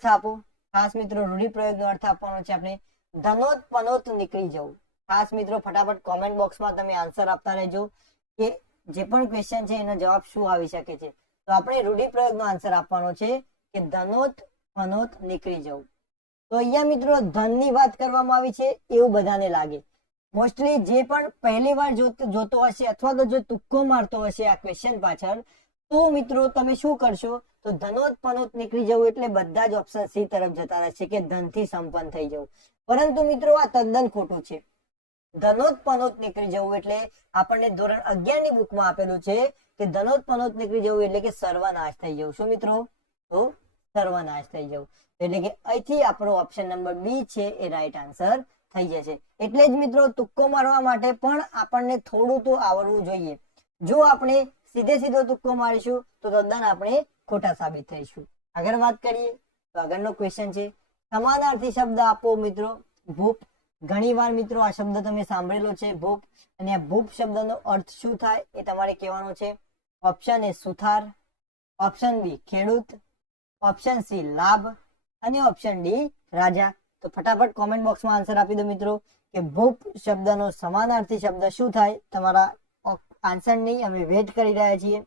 અર્થ આપો. ખાસ મિત્રો રૂઢિપ્રયોગનો અર્થ આપવાનો છે આપણે ધનોત પનોત નીકળી જવું. ખાસ મિત્રો ફટાફટ કોમેન્ટ બોક્સમાં તમે આન્સર આપતા રહેજો કે જે પણ ક્વેશ્ચન છે એનો જવાબ શું આવી શકે છે. તો આપણે રૂઢિપ્રયોગનો આન્સર આપવાનો છે કે ધનોત પનોત નીકળી જવું. તો અહીંયા મિત્રો ધનની વાત કરવામાં આવી છે એવું બધાને લાગે. મોસ્ટલી જે પણ પહેલી વાર જોતો હશે અથવા તો જો તુક્કો મારતો હશે આ ક્વેશ્ચન પાછળ, તો મિત્રો તમે શું કરશો, તો ધનોત પનોત નીકળી જવું એટલે બધા જ ઓપ્શન સી તરફ જતા રહેશે કે ધનથી સંપન્ન થઈ જવું. પરંતુ મિત્રો આ તદ્દન ખોટું છે. ધનોત પનોત નીકળી જવું એટલે આપણને ધોરણ 11 ની બુકમાં આપેલું છે કે ધનોત પનોત નીકળી જવું એટલે કે સર્વનાશ થઈ જવું. શું મિત્રો? તો સર્વનાશ થઈ જવું. એટલે કે અહીંથી આપણો ઓપ્શન નંબર બી છે એ રાઈટ આન્સર થઈ જશે. એટલે જ મિત્રો તુક્કો મારવા માટે પણ આપણને થોડું તો આવડવું જોઈએ. જો આપણે સીધો તુક્કો મારીશું તો તદ્દન આપણે ખોટા સાબિત થઈશું. આગળ વાત કરીએ તો આગળનો ક્વેશ્ચન છે સમાનાર્થી શબ્દ આપો મિત્રો. ભૂપ. ઘણી વાર મિત્રો આ શબ્દ તમે સાંભળેલો છે ભૂપ, અને આ ભૂપ શબ્દનો અર્થ શું થાય એ તમારે કહેવાનો છે. ઓપ્શન એ સુથાર, ઓપ્શન બી ખેડૂત, ઓપ્શન સી લાભ અને ઓપ્શન ડી રાજા. તો ફટાફટ કોમેન્ટ બોક્સમાં આન્સર આપી દો મિત્રો કે ભૂપ શબ્દનો સમાનાર્થી શબ્દ શું થાય. તમારા આન્સરની અમે વેટ કરી રહ્યા છીએ,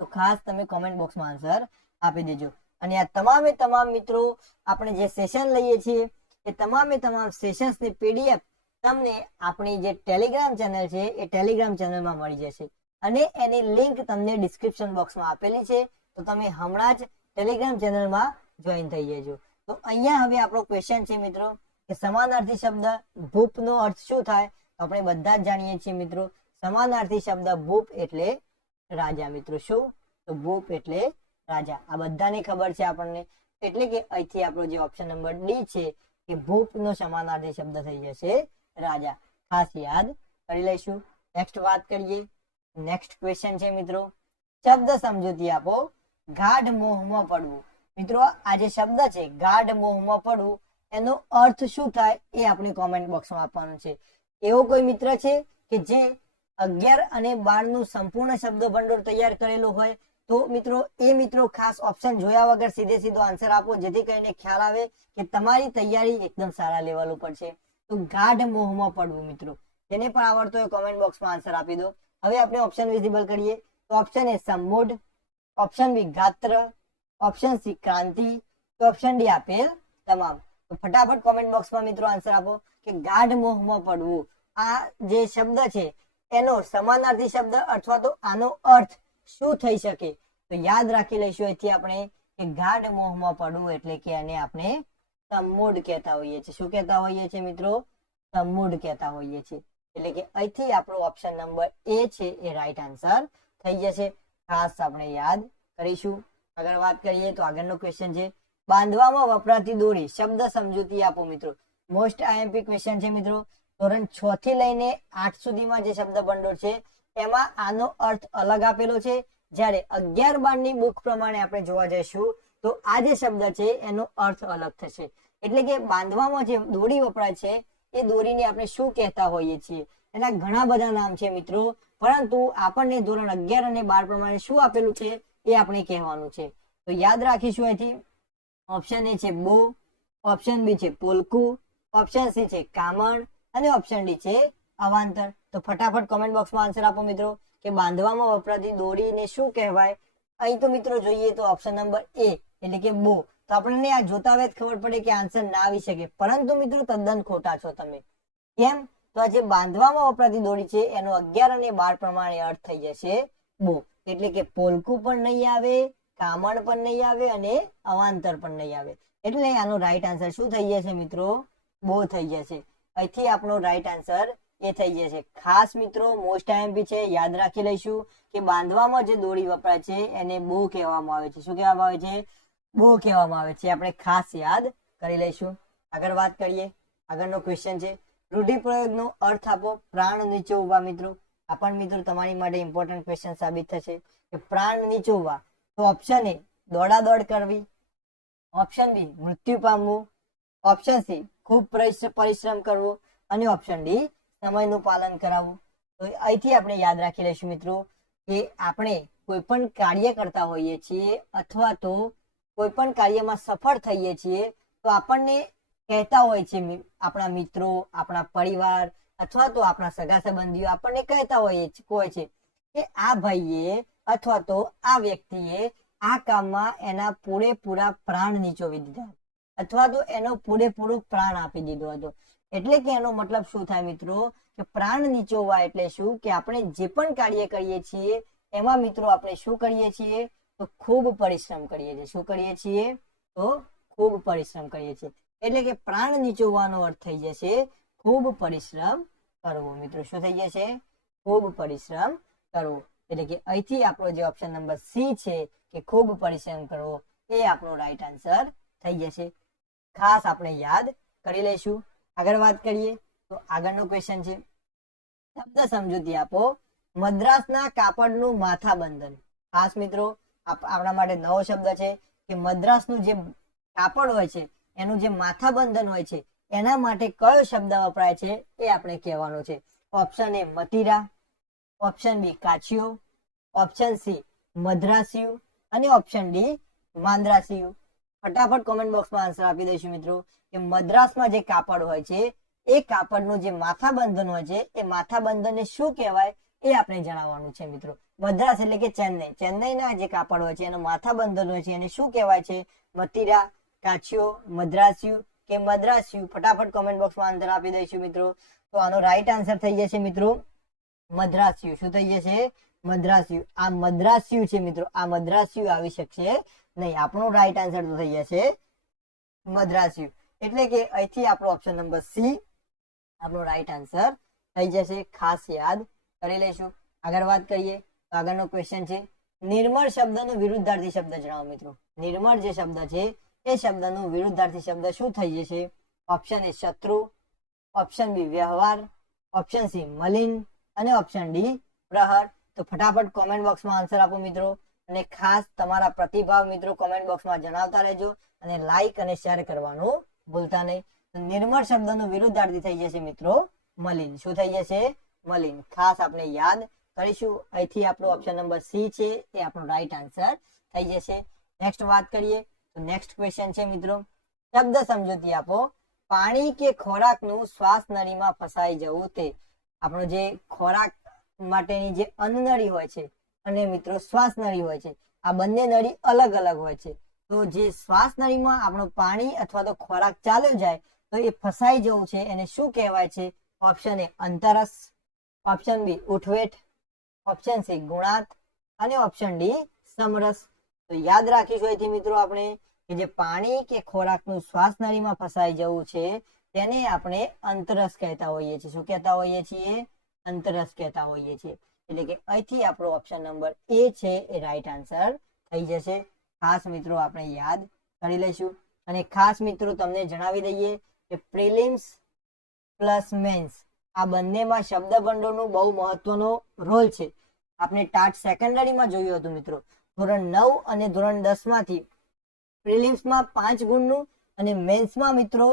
તો ખાસ તમે કોમેન્ટ બોક્સમાં આન્સર આપી દેજો. અને આ તમામે તમામ મિત્રો આપણે જે સેશન લઈએ છીએ એ તમામે તમામ સેશન્સની પીડીએફ તમને આપણી જે ટેલિગ્રામ ચેનલ છે એ ટેલિગ્રામ ચેનલમાં મળી જશે, અને એની લિંક તમને ડિસ્ક્રિપ્શન બોક્સમાં આપેલી છે. તો તમે હમણાં જ ટેલિગ્રામ ચેનલમાં જોઈન થઈ જજો. તો અહીંયા હવે આપણો ક્વેશ્ચન છે મિત્રો કે સમાનાર્થી શબ્દ ભૂપનો અર્થ શું થાય. આપણે બધા જ જાણીએ છીએ મિત્રો સમાનાર્થી શબ્દ ભૂપ એટલે રાજા. મિત્રો શું? તો ભૂપ એટલે રાજા. આ બધાને ખબર છે આપણને. એટલે કે અહીંથી આપણો જે ઓપ્શન નંબર ડી છે કે ભૂપનો સમાનાર્થી શબ્દ થઈ જશે રાજા. ખાસ યાદ કરી લઈશું. નેક્સ્ટ વાત કરીએ. નેક્સ્ટ ક્વેશ્ચન છે મિત્રો શબ્દ સમજૂતી આપો. ગાઢ મોહમાં પડવું. મિત્રો આ જે શબ્દ છે ગાઢ મોહમાં પડવું એનો અર્થ શું થાય એ આપણે કોમેન્ટ બોક્સમાં આપવાનું છે. એવો કોઈ મિત્ર છે કે જે 11 અને 12 નું સંપૂર્ણ શબ્દ ભંડોળ તૈયાર કરેલો હોય, તો મિત્રો એ મિત્રો ખાસ ઓપ્શન જોયા વગર સીધો આન્સર આપો, જેથી કરીને ખ્યાલ આવે કે તમારી તૈયારી એકદમ સારા લેવલ ઉપર છે. તો ગાઢ મોહમાં પડવું મિત્રો જેને પણ આવડતો હોય કોમેન્ટ બોક્સમાં આન્સર આપી દો. હવે આપણે ઓપ્શન વિઝિબલ કરીએ તો ઓપ્શન એ સમૂઢ, ઓપ્શન બી ગાત્ર, ઓપ્શન સી ક્રાંતિ, તો ઓપ્શન ડી આપેલ તમામ. તો ફટાફટ કોમેન્ટ બોક્સમાં મિત્રો આન્સર આપો કે ગાઢ મોહમાં પડવું આ જે શબ્દ છે એનો સમાનાર્થી શબ્દ અથવા તો આનો અર્થ શું થઈ શકે. તો યાદ રાખી લઈશું અહીંથી આપણે કે ગાઢ મોહમાં પડવું એટલે કે એને આપણે સમૂઢ કહેતા હોઈએ છીએ. શું કહેતા હોઈએ છીએ મિત્રો? સમૂઢ કહેતા હોઈએ છીએ. એટલે કે અહીંથી આપણો ઓપ્શન નંબર એ છે એ રાઈટ આન્સર થઈ જશે. ખાસ આપણે યાદ કરીશું. આગળ વાત કરીએ તો આગળનો ક્વેશ્ચન છે બાંધવામાં વપરાતી દોરી શબ્દ સમજૂતી આપો. મિત્રો મોસ્ટ આઈએમપી ક્વેશ્ચન છે મિત્રો. ધોરણ 6 થી લઈને 8 સુધીમાં જે શબ્દ ભંડોળ છે એમાં આનો અર્થ અલગ આપેલો છે, જ્યારે 11-12 ની બુક પ્રમાણે આપણે જોવા જઈશું તો આ જે શબ્દ છે એનો અર્થ અલગ થશે. એટલે કે બાંધવામાં જે દોરી વપરાય છે એ દોરીને આપણે શું કહેતા હોઈએ છીએ. એના ઘણા બધા નામ છે મિત્રો, પરંતુ આપણને ધોરણ 11 અને 12 પ્રમાણે શું આપેલું છે એ આપણે કહેવાનું છે. તો યાદ રાખીશું અહીંથી ઓપ્શન એ છે બો, ઓપ્શન બી છે પોલકું, ઓપ્શન સી છે કામણ અને ઓપ્શન ડી છે અવાંતર. તો ફટાફટ કોમેન્ટ બોક્સમાં આન્સર આપો મિત્રો કે બાંધવામાં વપરાતી દોરીને શું કહેવાય. અહીં તો મિત્રો જોઈએ તો ઓપ્શન નંબર એ એટલે કે બો. તો આપણને આ જોતા વેત ખબર પડે કે આન્સર ના આવી શકે, પરંતુ મિત્રો તદ્દન ખોટા છો તમે. કેમ? તો આ જે બાંધવામાં વપરાતી દોરી છે એનો 11 અને 12 પ્રમાણે અર્થ થઈ જશે બો. એટલે કે પોલકું પણ નહીં આવે, કામણ પણ નહીં આવે અને અવાંતર પણ નહીં આવે. એટલે આનો રાઈટ આન્સર શું થઈ જશે મિત્રો? બો થઈ જશે. અહીંથી આપણો રાઈટ આન્સર એ થઈ જશે. ખાસ મિત્રો મોસ્ટ આઈએમપી છે, યાદ રાખી લઈશું કે બાંધવામાં જે દોરી વપરાય છે એને બો કહેવામાં આવે છે. શું કહેવામાં આવે છે? બો કહેવામાં આવે છે. આપણે ખાસ યાદ કરી લઈશું. આગળ વાત કરીએ. આગળનો ક્વેશ્ચન છે રૂઢિપ્રયોગનો અર્થ આપો. પ્રાણ નીચોવવા. મિત્રો આ પણ મિત્રો તમારી માટે ઇમ્પોર્ટન્ટ ક્વેશ્ચન સાબિત થશે કે પ્રાણ નીચોવવા. તો ઓપ્શન એ દોડાદોડ કરવી, ઓપ્શન બી મૃત્યુ પામવું, ઓપ્શન સી ખૂબ પરિશ્રમ કરવો અને ઓપ્શન ડી સમયનું પાલન કરાવવું. તો અહીંથી આપણે યાદ રાખી લઈશું મિત્રો કે આપણે કોઈ પણ કાર્ય કરતા હોઈએ છીએ અથવા તો કોઈ પણ કાર્યમાં સફળ થઈએ છીએ તો આપણને કહેતા હોય છે આપણા મિત્રો, આપણા પરિવાર અથવા તો આપણા સગા સંબંધીઓ આપણને કહેતા હોય છે કે આ ભાઈએ અથવા તો આ વ્યક્તિએ આ કામમાં એના પૂરેપૂરા પ્રાણ નીચોવી દીધા અથવા તો એનો પૂરેપૂરો પ્રાણ આપી દીધો હતો. એટલે કે એનો મતલબ શું થાય મિત્રો કે પ્રાણ નીચોવા એટલે શું કે આપણે જે પણ કાર્ય કરીએ છીએ એમાં મિત્રો આપણે શું કરીએ છીએ તો ખૂબ પરિશ્રમ કરીએ છીએ. શું કરીએ છીએ તો ખૂબ પરિશ્રમ કરીએ છીએ. એટલે કે પ્રાણ નીચોવાનો અર્થ થઈ જશે ખૂબ પરિશ્રમ કરવો. મિત્રો શું થઈ જશે ખૂબ પરિશ્રમ કરવો. એટલે કે અહીંથી આપણો જે ઓપ્શન નંબર સી છે કે ખૂબ પરિશ્રમ કરવો એ આપણો રાઈટ આન્સર થઈ જશે. ખાસ આપણે યાદ કરી લઈશું. આગળ વાત કરીએ તો આગળનો ક્વેશ્ચન છે શબ્દ સમજૂતી આપો. મદ્રાસના કાપડનું માથાબંધન. ખાસ મિત્રો આપણા માટે નવો શબ્દ છે કે મદ્રાસનું જે કાપડ હોય છે એનું જે માથાબંધન હોય છે એના માટે કયો શબ્દ વપરાય છે એ આપણે કહેવાનું છે. ઓપ્શન એ મતીરા, ઓપ્શન બી કાછીઓ, ઓપ્શન સી મદ્રાસિયું અને ઓપ્શન ડી માંદ્રાસિયું. ફટાફટ કોમેન્ટ બોક્સમાં આન્સર આપી દઈશું મિત્રો કે મદ્રાસમાં જે કાપડ હોય છે એ કાપડનું જે માથાબંધન હોય છે એ માથાબંધનને શું કહેવાય એ આપણે જણાવવાનું છે મિત્રો. મદ્રાસ એટલે કે ચેન્નઈ, ચેન્નઈના જે કાપડ હોય છે એનું માથાબંધન હોય છે એને શું કહેવાય છે? મતીરા, કાછીઓ, મદ્રાસિયું કે મદ્રાસિયું. ફટાફટ કોમેન્ટ બોક્સમાં આન્સર આપી દઈશું મિત્રો. તો આનો રાઈટ આન્સર થઈ જશે મિત્રો મદ્રાસિયું. શું થઈ જશે? મદ્રાસિયું. આ મદ્રાસિયું છે મિત્રો, આ મદ્રાસિયું આવી શકશે નહીં. આપણું રાઈટ આન્સર તો થઈ જશે મદ્રાસિયું. એટલે કે અહીંથી આપણો ઓપ્શન નંબર સી આપણો રાઈટ આન્સર થઈ જશે. ખાસ યાદ કરી લઈશું. આગળ વાત કરીએ તો આગળનો ક્વેશ્ચન છે નિર્મળ શબ્દનો વિરુદ્ધાર્થી શબ્દ જણાવો મિત્રો. નિર્મળ જે શબ્દ છે એ શબ્દનો વિરુદ્ધાર્થી શબ્દ શું થઈ જશે? ઓપ્શન એ શત્રુ, ઓપ્શન બી વ્યવહાર, ઓપ્શન સી મલિન અને ઓપ્શન ડી પ્રહર. તો ફટાફટ કોમેન્ટ બોક્સમાં આન્સર આપો મિત્રો અને ખાસ તમારા પ્રતિભાવ મિત્રો કોમેન્ટ બોક્સમાં જણાવતા રહેજો અને લાઈક અને શેર કરવાનું ભૂલતા નહીં. નિર્મળ શબ્દનો વિરુદ્ધાર્થી થઈ જશે મિત્રો મલિન. શું થઈ જશે? મલિન. ખાસ આપણે યાદ કરીશું. અહીંથી આપણો ઓપ્શન નંબર સી છે એ આપણો રાઈટ આન્સર થઈ જશે. નેક્સ્ટ વાત કરીએ તો નેક્સ્ટ ક્વેશ્ચન છે મિત્રો શબ્દ સમજૂતી આપો. પાણી કે ખોરાકનું શ્વાસ નળીમાં ફસાઈ જવું તે. આપણો જે ખોરાક માટેની જે અન્નનળી હોય છે અને મિત્રો શ્વાસ નળી હોય છે આ બંને નળી અલગ અલગ હોય છે. તો જે શ્વાસ નળીમાં આપણું પાણી અથવા તો ખોરાક ચાલ્યો જાય તો એ ફસાઈ જવું છે એને શું કહેવાય છે? ઓપ્શન એ અંતરસ, ઓપ્શન બી ઉઠવેઠ, ઓપ્શન સી ગુણાત અને ઓપ્શન ડી સમરસ. તો યાદ રાખીશું અહીંથી મિત્રો આપણે કે જે પાણી કે ખોરાકનું શ્વાસ નળીમાં ફસાઈ જવું છે તેને આપણે અંતરસ કહેતા હોઈએ છીએ. શું કહેતા હોઈએ છીએ? અંતરસ કહેતા હોઈએ છીએ. એટલે કે અહીંથી આપણો ઓપ્શન નંબર એ છે એ રાઈટ આન્સર થઈ જશે. ખાસ મિત્રો આપણે યાદ કરી લઈશું. અને ખાસ મિત્રો તમને જણાવી દઈએ કે પ્રિલિમ્સ પ્લસ મેન્સ આ બંનેમાં શબ્દ ભંડોળનો બહુ મહત્વનો રોલ છે. આપણે ટાટ સેકન્ડરીમાં જોયું હતું મિત્રો. ધોરણ 9 અને ધોરણ 10 માંથી પ્રિલિમ્સમાં 5 ગુણનું અને મેન્સમાં મિત્રો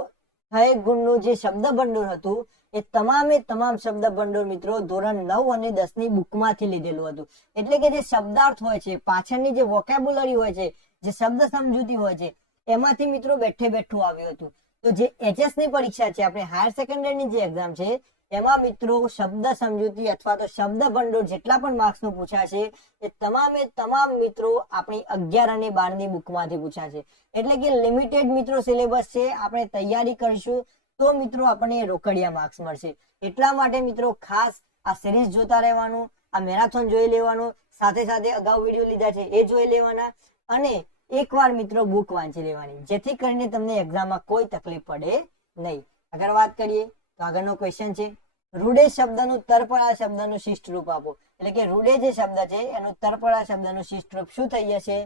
6 ગુણનું જે શબ્દ ભંડોળ હતું એ તમામે તમામ શબ્દ ભંડોળ મિત્રો ધોરણ 9 અને 10 ની બુકમાંથી લીધેલું હતું. એટલે કે જે શબ્દાર્થ હોય છે પાછળની જે વોકેબ્યુલરી હોય છે જે શબ્દ સમજૂતી હોય છે એમાંથી મિત્રો બેઠે બેઠું આવ્યું હતું. તો જે એચએસ ની પરીક્ષા છે આપણે હાયર સેકન્ડરીની જે એક્ઝામ છે એમાં મિત્રો શબ્દ સમજૂતી અથવા તો શબ્દ ભંડોળ જેટલા પણ માર્ક્સનું પૂછાશે એ તમામે તમામ મિત્રો આપણી 11 અને 12 ની બુકમાંથી પૂછાશે. એટલે કે લિમિટેડ મિત્રો સિલેબસ છે. આપણે તૈયારી કરીશું તો મિત્રો આપણને રોકડિયા માર્ક્સ મળશે. એટલા માટે મિત્રો ખાસ આ સિરીઝ જોતા રહેવાનું, આ મેરાથોન જોઈ લેવાનું, સાથે સાથે અગાઉ વિડીયો લીધા છે એ જોઈ લેવાના અને એકવાર મિત્રો બુક વાંચી લેવાની જેથી કરીને તમને એક્ઝામમાં કોઈ તકલીફ પડે નહીં. આગળ વાત કરીએ તો આગળનો ક્વેશ્ચન છે રૂડે શબ્દનું તરપળા શબ્દનું શિષ્ટ રૂપ આપો. એટલે કે રૂડે જે શબ્દ છે એનું તરપળા શબ્દનું શિષ્ટ રૂપ શું થઈ જશે?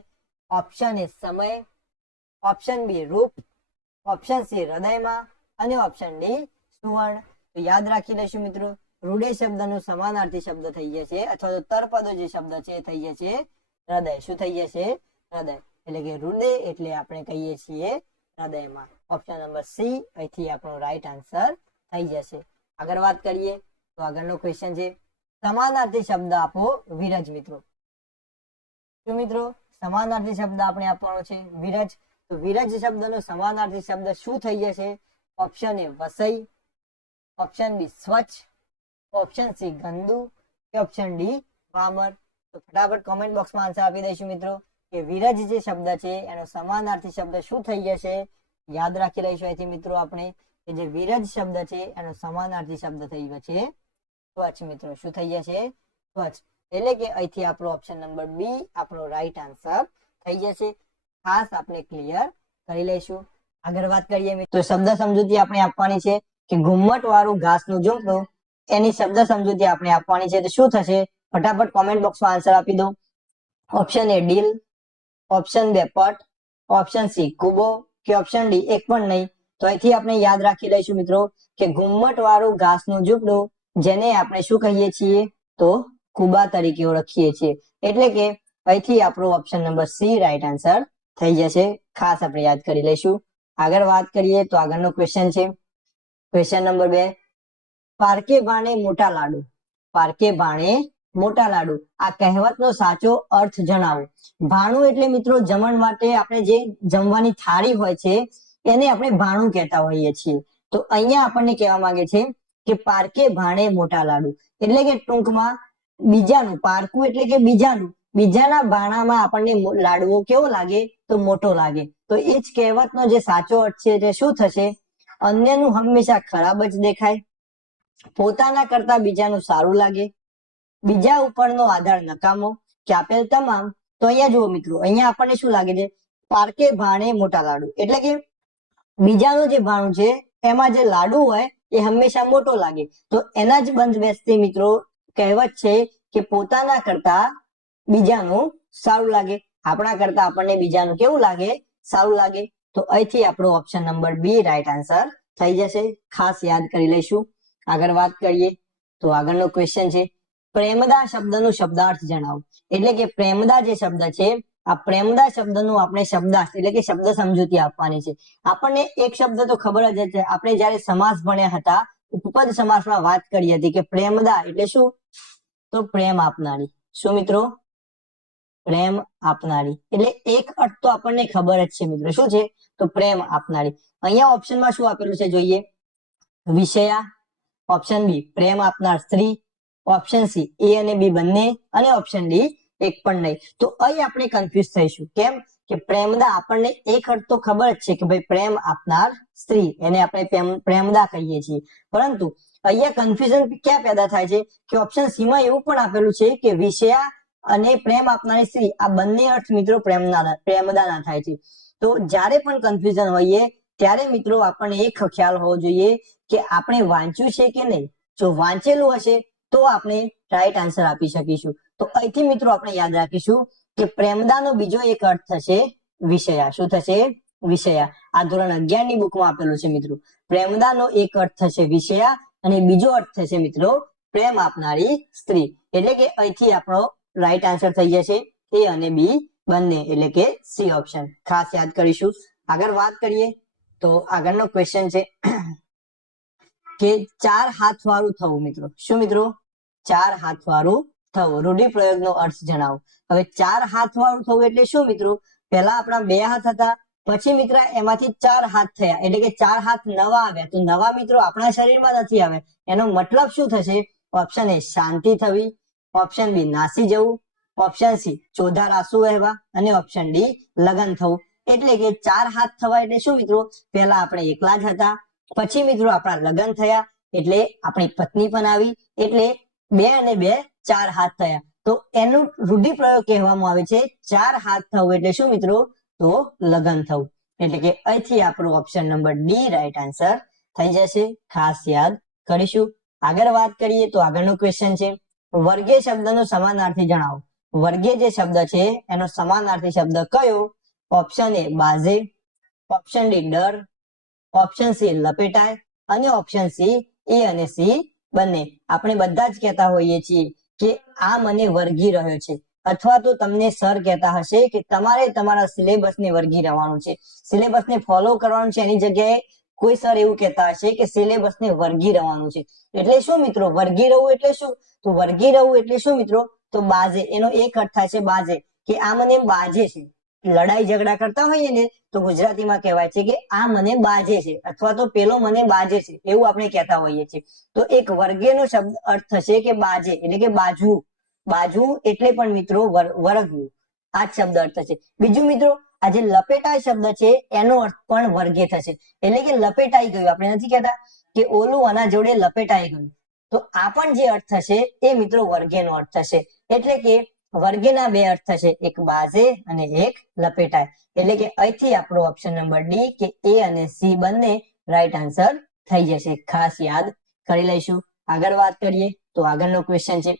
ઓપ્શન એ સમય, ઓપ્શન બી રૂપ, ઓપ્શન સી હૃદયમાં અને ઓપ્શન ડી સુવર્ણ. તો યાદ રાખી લઈશું મિત્રો રૂડે શબ્દનું સમાનાર્થી શબ્દ થઈ જશે અથવા તો તરપદો જે શબ્દ છે એ થઈ જશે હૃદય. શું થઈ જશે? હૃદય. એટલે કે રૂડે એટલે આપણે કહીએ છીએ હૃદયમાં. ઓપ્શન નંબર સી અહીંથી આપણો રાઈટ આન્સર થઈ જશે. આગળ વાત કરીએ તો આગળનો ક્વેશ્ચન છે સમાનાર્થી શબ્દ આપો વિરજ મિત્રો. શું મિત્રો સમાનાર્થી શબ્દ આપણે આપવાનો છે વિરજ. તો વિરજ શબ્દનો સમાનાર્થી શબ્દ શું થઈ જશે? Option A Vasai, option B સ્વચ્છ, ઓપ્શન સી ગંદુ કે ઓપ્શન ડી વામર. તો ફટાફટ કોમેન્ટ બોક્સમાં આન્સર આપી દઈશું મિત્રો કે વિરજ જે શબ્દ છે એનો સમાનાર્થી શબ્દ શું થઈ જશે. યાદ રાખી લઈશું અહીંથી મિત્રો આપણે કે જે વિરજ શબ્દ છે એનો સમાનાર્થી શબ્દ થઈ ગયો છે સ્વચ્છ. મિત્રો શું થઈ જશે? સ્વચ્છ. એટલે કે અહીંથી આપણો ઓપ્શન નંબર બી આપણો રાઈટ આન્સર થઈ જશે. ખાસ આપણે ક્લિયર કરી લઈશું. આગળ વાત કરીએ મિત્રો, શબ્દ સમજૂતી આપણે આપવાની છે કે ઘુમ્મટ વાળું ઘાસનું ઝૂંપડું, એની શબ્દ સમજૂતી આપણે આપવાની છે. તો શું થશે? ફટાફટ કોમેન્ટ બોક્સમાં આન્સર આપી દો. ઓપ્શન એ ડીલ, ઓપ્શન બે પટ, ઓપ્શન સી કુબો કે ઓપ્શન ડી એક પણ નહીં. તો અહીંથી આપણે યાદ રાખી લઈશું મિત્રો કે ઘુમ્મટ વાળું ઘાસનું ઝૂંપડું, જેને આપણે શું કહીએ છીએ? તો કુબા તરીકે ઓળખીએ છીએ. એટલે કે અહીંથી આપણો option number C right answer થઈ જશે. ખાસ આપણે યાદ કરી લઈશું. આગળ વાત કરીએ તો આગળનો ક્વેશ્ચન છે ક્વેશ્ચન નંબર 2. પારકે ભાણે મોટા લાડુ, પારકે ભાણે મોટા લાડુ, આ કહેવતનો સાચો અર્થ જણાવો. ભાણું એટલે મિત્રો જમણ માટે આપણે જે જમવાની થાળી હોય છે એને આપણે ભાણું કહેતા હોઈએ છીએ. તો અહીંયા આપણને કહેવા માંગે છે કે પારકે ભાણે મોટા લાડુ, એટલે કે ટૂંકમાં બીજાનું, પારકું એટલે કે બીજાનું, બીજાના ભાણામાં આપણને લાડવો કેવો લાગે? તો મોટો લાગે. તો એ જ કહેવતનો જે સાચો અર્થ છે તે શું થશે? અન્યનું હંમેશા ખરાબ જ દેખાય, પોતાના કરતા બીજાનું સારું લાગે, બીજા ઉપરનો આધાર નકામો, કે આપેલ તમામ. તો અહીંયા જુઓ મિત્રો, અહીંયા આપણને શું લાગે છે? પારકે ભાણે મોટા લાડુ, એટલે કે બીજાનું જે ભાણું છે એમાં જે લાડુ હોય એ હંમેશા મોટો લાગે. તો એના જ બંધ બેસતી મિત્રો કહેવત છે કે પોતાના કરતા બીજાનું સારું લાગે, આપણા કરતા આપણને બીજાનું કેવું લાગે? સારું લાગે. તો અહીંથી આપણો option number B right answer થઈ જશે. ખાસ યાદ કરી લઈશું. આગળ વાત કરીએ તો આગળનો ક્વેશ્ચન છે પ્રેમદા શબ્દનું શબ્દાર્થ જણાવો. એટલે કે પ્રેમદા જે શબ્દ છે, આ પ્રેમદા શબ્દનું આપણે શબ્દાર્થ એટલે કે શબ્દ સમજૂતી આપવાની છે. આપણને એક શબ્દ તો ખબર જ છે, આપણે જયારે સમાસ ભણ્યા હતા ઉપપદ સમાસમાં વાત કરી હતી કે પ્રેમદા એટલે શું? તો પ્રેમ આપનારી. શું મિત્રો? પ્રેમ આપનારી. એટલે એક અર્થ તો આપણને ખબર જ છે મિત્રો, શું છે? તો પ્રેમ આપનારી. અહીંયા ઓપ્શનમાં શું આપેલું છે જોઈએ? વિષયા, ઓપ્શન બી પ્રેમ આપનાર સ્ત્રી, ઓપ્શન સી એ અને બી બંને, અને ઓપ્શન ડી એક પણ નહીં. તો અહીં આપણે કન્ફ્યુઝ થઈશું. કેમ? કે પ્રેમદા આપણને એક અર્થ તો ખબર જ છે કે ભાઈ પ્રેમ આપનાર સ્ત્રી, એને આપણે પ્રેમદા કહીએ છીએ. પરંતુ અહીંયા કન્ફ્યુઝન ક્યાં પેદા થાય છે કે ઓપ્શન સી માં એવું પણ આપેલું છે કે વિષયા અને પ્રેમ આપનારી સ્ત્રી, આ બંને અર્થ મિત્રો પ્રેમદાના થાય છે. તો જ્યારે પણ કન્ફ્યુઝન હોઈએ ત્યારે મિત્રો આપણને એક ખ્યાલ હોવો જોઈએ કે આપણે વાંચ્યું છે કે નહીં. જો વાંચેલું હશે તો આપણે રાઈટ આન્સર આપી શકીશું. તો અહીંથી મિત્રો આપણે યાદ રાખીશું કે પ્રેમદાનો બીજો એક અર્થ થશે વિષયા. શું થશે? વિષયા. આ ધોરણ 11 ની બુકમાં આપેલું છે મિત્રો. પ્રેમદાનો એક અર્થ થશે વિષયા અને બીજો અર્થ થશે મિત્રો પ્રેમ આપનારી સ્ત્રી. એટલે કે અહીંથી આપણો રાઈટ આન્સર થઈ જશે એ અને બી બંને, એટલે કે સી ઓપ્શન. ખાસ યાદ કરીશું. આગળ વાત કરીએ તો આગળનો ક્વેશ્ચન છે કે ચાર હાથ વાળું થવું. મિત્રો શું મિત્રો? ચાર હાથ વાળું થવું. રૂઢિપ્રયોગનો અર્થ જણાવો. હવે ચાર હાથ વાળું થવું એટલે શું મિત્રો? પહેલા આપણા બે હાથ હતા, પછી મિત્ર એમાંથી ચાર હાથ થયા, એટલે કે ચાર હાથ નવા આવ્યા. તો નવા મિત્રો આપણા શરીરમાં નથી આવ્યા. એનો મતલબ શું થશે? ઓપ્શન એ શાંતિ થવી, ઓપ્શન બી નાસી જવું, ઓપ્શન સી ચોધાર આંસુ વહેવા, અને ઓપ્શન ડી લગન થવું. એટલે કે ચાર હાથ થવા એટલે શું મિત્રો? પહેલા આપણે એકલા જ હતા, પછી મિત્રો આપણા લગન થયા એટલે આપણી પત્ની પણ આવી, એટલે બે અને બે ચાર હાથ થયા. તો એનું રૂઢિપ્રયોગ કહેવામાં આવે છે ચાર હાથ થવું એટલે શું મિત્રો? તો લગન થવું. એટલે કે અહીંથી આપણો option number D right answer થઈ જશે. ખાસ યાદ કરીશું. આગળ વાત કરીએ તો આગળનો ક્વેશ્ચન છે વર્ગે શબ્દનો સમાનાર્થી જણાવો. વર્ગે જે શબ્દ છે એનો સમાનાર્થી શબ્દ કયો? ઓપ્શન એ બાઝે, ઓપ્શન ડી ડર, ઓપ્શન સી લપેટાય, અને ઓપ્શન સી એ અને સી બંને. આપણે બધા જ કહેતા હોઈએ છીએ કે આ મને વર્ગી રહ્યો છે, અથવા તો તમને સર કહેતા હશે કે તમારે તમારા સિલેબસને વર્ગી રહેવાનું છે, સિલેબસને ફોલો કરવાનું છે. એની જગ્યાએ કોઈ સર એવું કહેતા હશે કે સિલેબસને વર્ગી રહેવાનું છે. એટલે શું મિત્રો? વર્ગી રહેવું એટલે શું? તો વર્ગી રહેવું એટલે શું મિત્રો? તો બાઝે. એનો એક અર્થ થાય છે બાઝે. કે આ મને બાજે છે, લડાઈ ઝઘડા કરતા હોઈએ ને તો ગુજરાતીમાં કહેવાય છે કે આ મને બાજે છે અથવા તો પેલો મને બાજે છે, એવું આપણે કહેતા હોઈએ છીએ. તો એક વર્ગેનો શબ્દ અર્થ થશે કે બાજે એટલે કે બાજવું. બાજવું એટલે પણ મિત્રો વરગવું, આ જ શબ્દ અર્થ થશે. બીજું મિત્રો આ જે લપેટાય શબ્દ છે એનો અર્થ પણ વર્ગે થશે, એટલે કે લપેટાઈ ગયું. આપણે નથી કહેતા કે ઓલું આના જોડે લપેટાઈ ગયું, તો આ પણ જે અર્થ થશે એ મિત્રો વર્ગેનો અર્થ થશે. એટલે કે વર્ગેના બે અર્થ થશે, એક બાજે અને એક લપેટાય. એટલે કે અહીંથી આપણો ઓપ્શન નંબર ડી કે એ અને સી બંને રાઈટ આન્સર થઈ જશે. ખાસ યાદ કરી લઈશું. આગળ વાત કરીએ તો આગળનો ક્વેશ્ચન છે,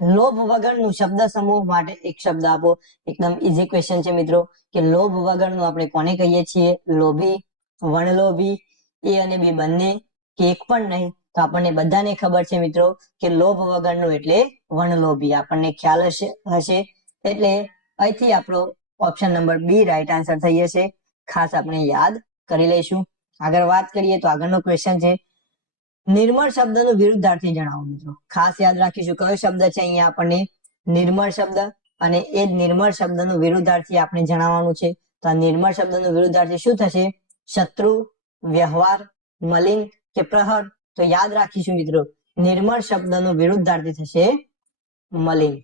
લોભ વગરનું શબ્દ સમૂહ માટે એક શબ્દ આપો. એકદમ ઈઝી ક્વેશ્ચન છે મિત્રો કે લોભ વગરનું આપણે કોને કહીએ છીએ? લોભી, વણલોભી, એ અને બી બંને કે એક પણ નહીં? તો આપણને બધાને ખબર છે મિત્રો કે લોભ વગરનું એટલે વણલોભી, આપણને ખ્યાલ હશે. એટલે અહીંથી આપણો option number B right answer થઈ જશે. ખાસ આપણે યાદ કરી લઈશું. આગળ વાત કરીએ તો આગળનો ક્વેશ્ચન છે, નિર્મળ શબ્દનું વિરુદ્ધાર્થી જણાવો મિત્રો. ખાસ યાદ રાખીશું કયો શબ્દ છે અહીંયા આપણને? નિર્મળ શબ્દ. અને એ જ નિર્મળ શબ્દનું વિરુદ્ધાર્થી આપણે જણાવવાનું છે. તો આ નિર્મળ શબ્દનું વિરુદ્ધાર્થી શું થશે? શત્રુ, વ્યવહાર, મલિન કે પ્રહર? તો યાદ રાખીશું મિત્રો, નિર્મળ શબ્દનું વિરુદ્ધાર્થી થશે મલિન.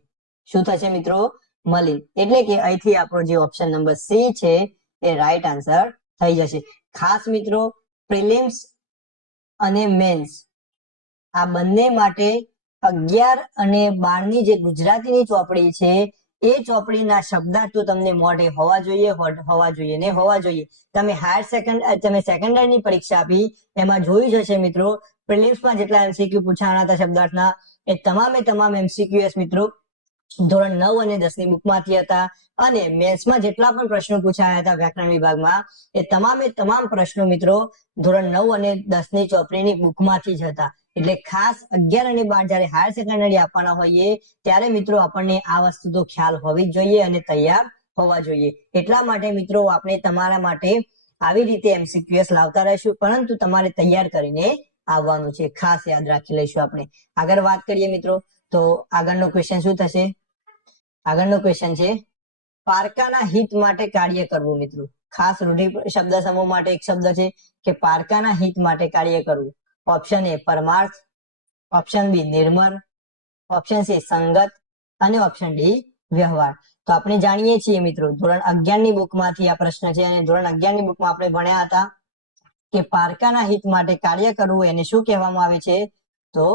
શું થશે મિત્રો? મલિન. એટલે કે અહીંથી આપણો જે ઓપ્શન નંબર સી છે એ રાઈટ આન્સર થઈ જશે. ખાસ મિત્રો પ્રિલિમ્સ અને મેન્સ આ બંને માટે 11 અને 12 ની જે ગુજરાતીની ચોપડી છે એ ચોપડીના શબ્દાર્થ તો તમને મોઢે હોવા જોઈએ. તમે સેકન્ડરીની પરીક્ષા આપી એમાં જોયું જ હશે મિત્રો, પ્રિલિમ્સમાં જેટલા એમસીક્યુ પૂછાણા હતા શબ્દાર્થના એ તમામ એમસીક્યુએસ મિત્રો ધોરણ 9 અને 10 ની બુકમાંથી હતા. અને મેથ્સમાં જેટલા પણ પ્રશ્નો પૂછાયા હતા વ્યાકરણ વિભાગમાં એ તમામ પ્રશ્નો મિત્રો ધોરણ 9 અને 10 ની ચોપડીની બુકમાંથી જ હતા. એટલે ખાસ 11 અને 12 જ્યારે હાયર સેકન્ડરી આપવાના હોઈએ ત્યારે મિત્રો આપણને આ વસ્તુ તો ખ્યાલ હોવી જ જોઈએ અને તૈયાર હોવા જોઈએ. એટલા માટે મિત્રો આપણે તમારા માટે આવી રીતે એમસીક્યુએસ લાવતા રહીશું, પરંતુ તમારે તૈયાર કરીને આવવાનું છે. ખાસ યાદ રાખી લઈશું આપણે. આગળ વાત કરીએ મિત્રો તો આગળનો ક્વેશ્ચન શું થશે? આગળનો ક્વેશ્ચન છે, પારકાના હિત માટે કાર્ય કરવું મિત્રો. ખાસ રૂઢિ શબ્દ સમૂહ માટે એક શબ્દ છે કે પારકાના હિત માટે કાર્ય કરવું. ઓપ્શન એ પરમાર્થ, ઓપ્શન બી નિર્મળ, ઓપ્શન સી સંગત અને ઓપ્શન ડી વ્યવહાર. તો આપણે જાણીએ છીએ મિત્રો ધોરણ 11 ની બુકમાંથી આ પ્રશ્ન છે અને ધોરણ 11 ની બુકમાં આપણે ભણ્યા હતા કે પારકાના હિત માટે કાર્ય કરવું એને શું કહેવામાં આવે છે? તો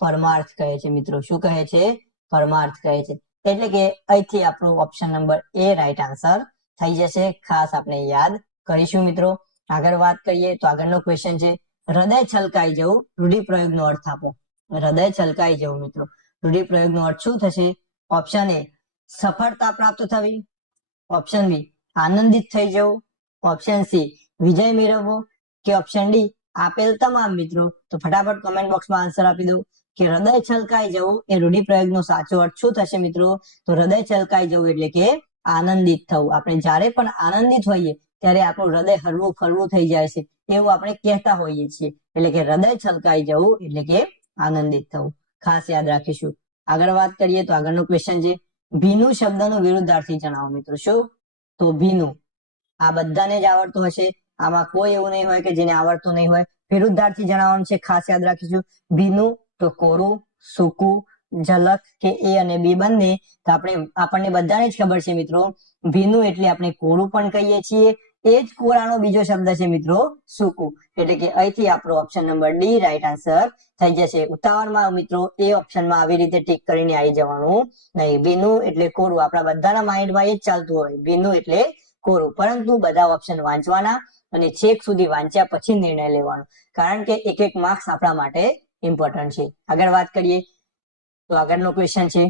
પરમાર્થ કહે છે મિત્રો. શું કહે છે? પરમાર્થ કહે છે. એટલે કે અહીંથી આપણું ઓપ્શન નંબર એ રાઈટ આન્સર થઈ જશે. ખાસ આપણે યાદ કરીશું મિત્રો. આગળ વાત કરીએ તો આગળનો ક્વેશ્ચન છે, હૃદય છલકાઈ જવું રૂઢિપ્રયોગનો અર્થ આપો. હૃદય છલકાઈ જવું મિત્રો રૂઢિપ્રયોગનો અર્થ શું થશે? ઓપ્શન એ સફળતા પ્રાપ્ત થવી, ઓપ્શન બી આનંદિત થઈ જવું, ઓપ્શન સી વિજય મેળવવો કે ઓપ્શન ડી આપેલ તમામ મિત્રો. તો ફટાફટ કોમેન્ટ બોક્સમાં આન્સર આપી દો કે હૃદય છલકાઈ જવું એ રૂઢિપ્રયોગનો સાચો અર્થ શું થશે મિત્રો? તો હૃદય છલકાઈ જવું એટલે કે આનંદિત થવું. આપણે જ્યારે પણ આનંદિત હોઈએ ત્યારે આપણું હૃદય હળવું ફરવું થઈ જાય છે એવું આપણે કહેતા હોઈએ છીએ. એટલે કે હૃદય છલકાઈ જવું એટલે કે આનંદિત થવું. ખાસ યાદ રાખીશું. આગળ વાત કરીએ તો આગળનો ક્વેશ્ચન છે, ભીનું શબ્દનું વિરુદ્ધાર્થી જણાવો મિત્રો. શું? તો ભીનું આ બધાને જ આવડતું હશે, આમાં કોઈ એવું નહીં હોય કે જેને આવડતું નહીં હોય. વિરુદ્ધાર્થી જણાવવાનું છે, ખાસ યાદ રાખીશું. ભીનું તો કોરું, સૂકું, ઝલક કે એ અને બી બંને. તો આપણને બધાને જ ખબર છે મિત્રો ભીનું એટલે આપણે કોરું પણ કહીએ છીએ. એ જ કોરાનો બીજો શબ્દ છે મિત્રો સૂકું. એટલે કે અહીંથી આપણો option number D right answer થઈ જશે. ઉતાવળમાં મિત્રો એ ઓપ્શનમાં આવી રીતે ટીક કરીને આવી જવાનું નહીં. ભીનું એટલે કોરું આપણા બધાના માઇન્ડમાં એ જ ચાલતું હોય, ભીનું એટલે કોરું. પરંતુ બધા ઓપ્શન વાંચવાના અને છેક સુધી વાંચ્યા પછી નિર્ણય લેવાનો, કારણ કે એક માર્ક્સ આપણા માટે ઇમ્પોર્ટન્ટ છે. આગળ વાત કરીએ તો આગળનો ક્વેશ્ચન છે,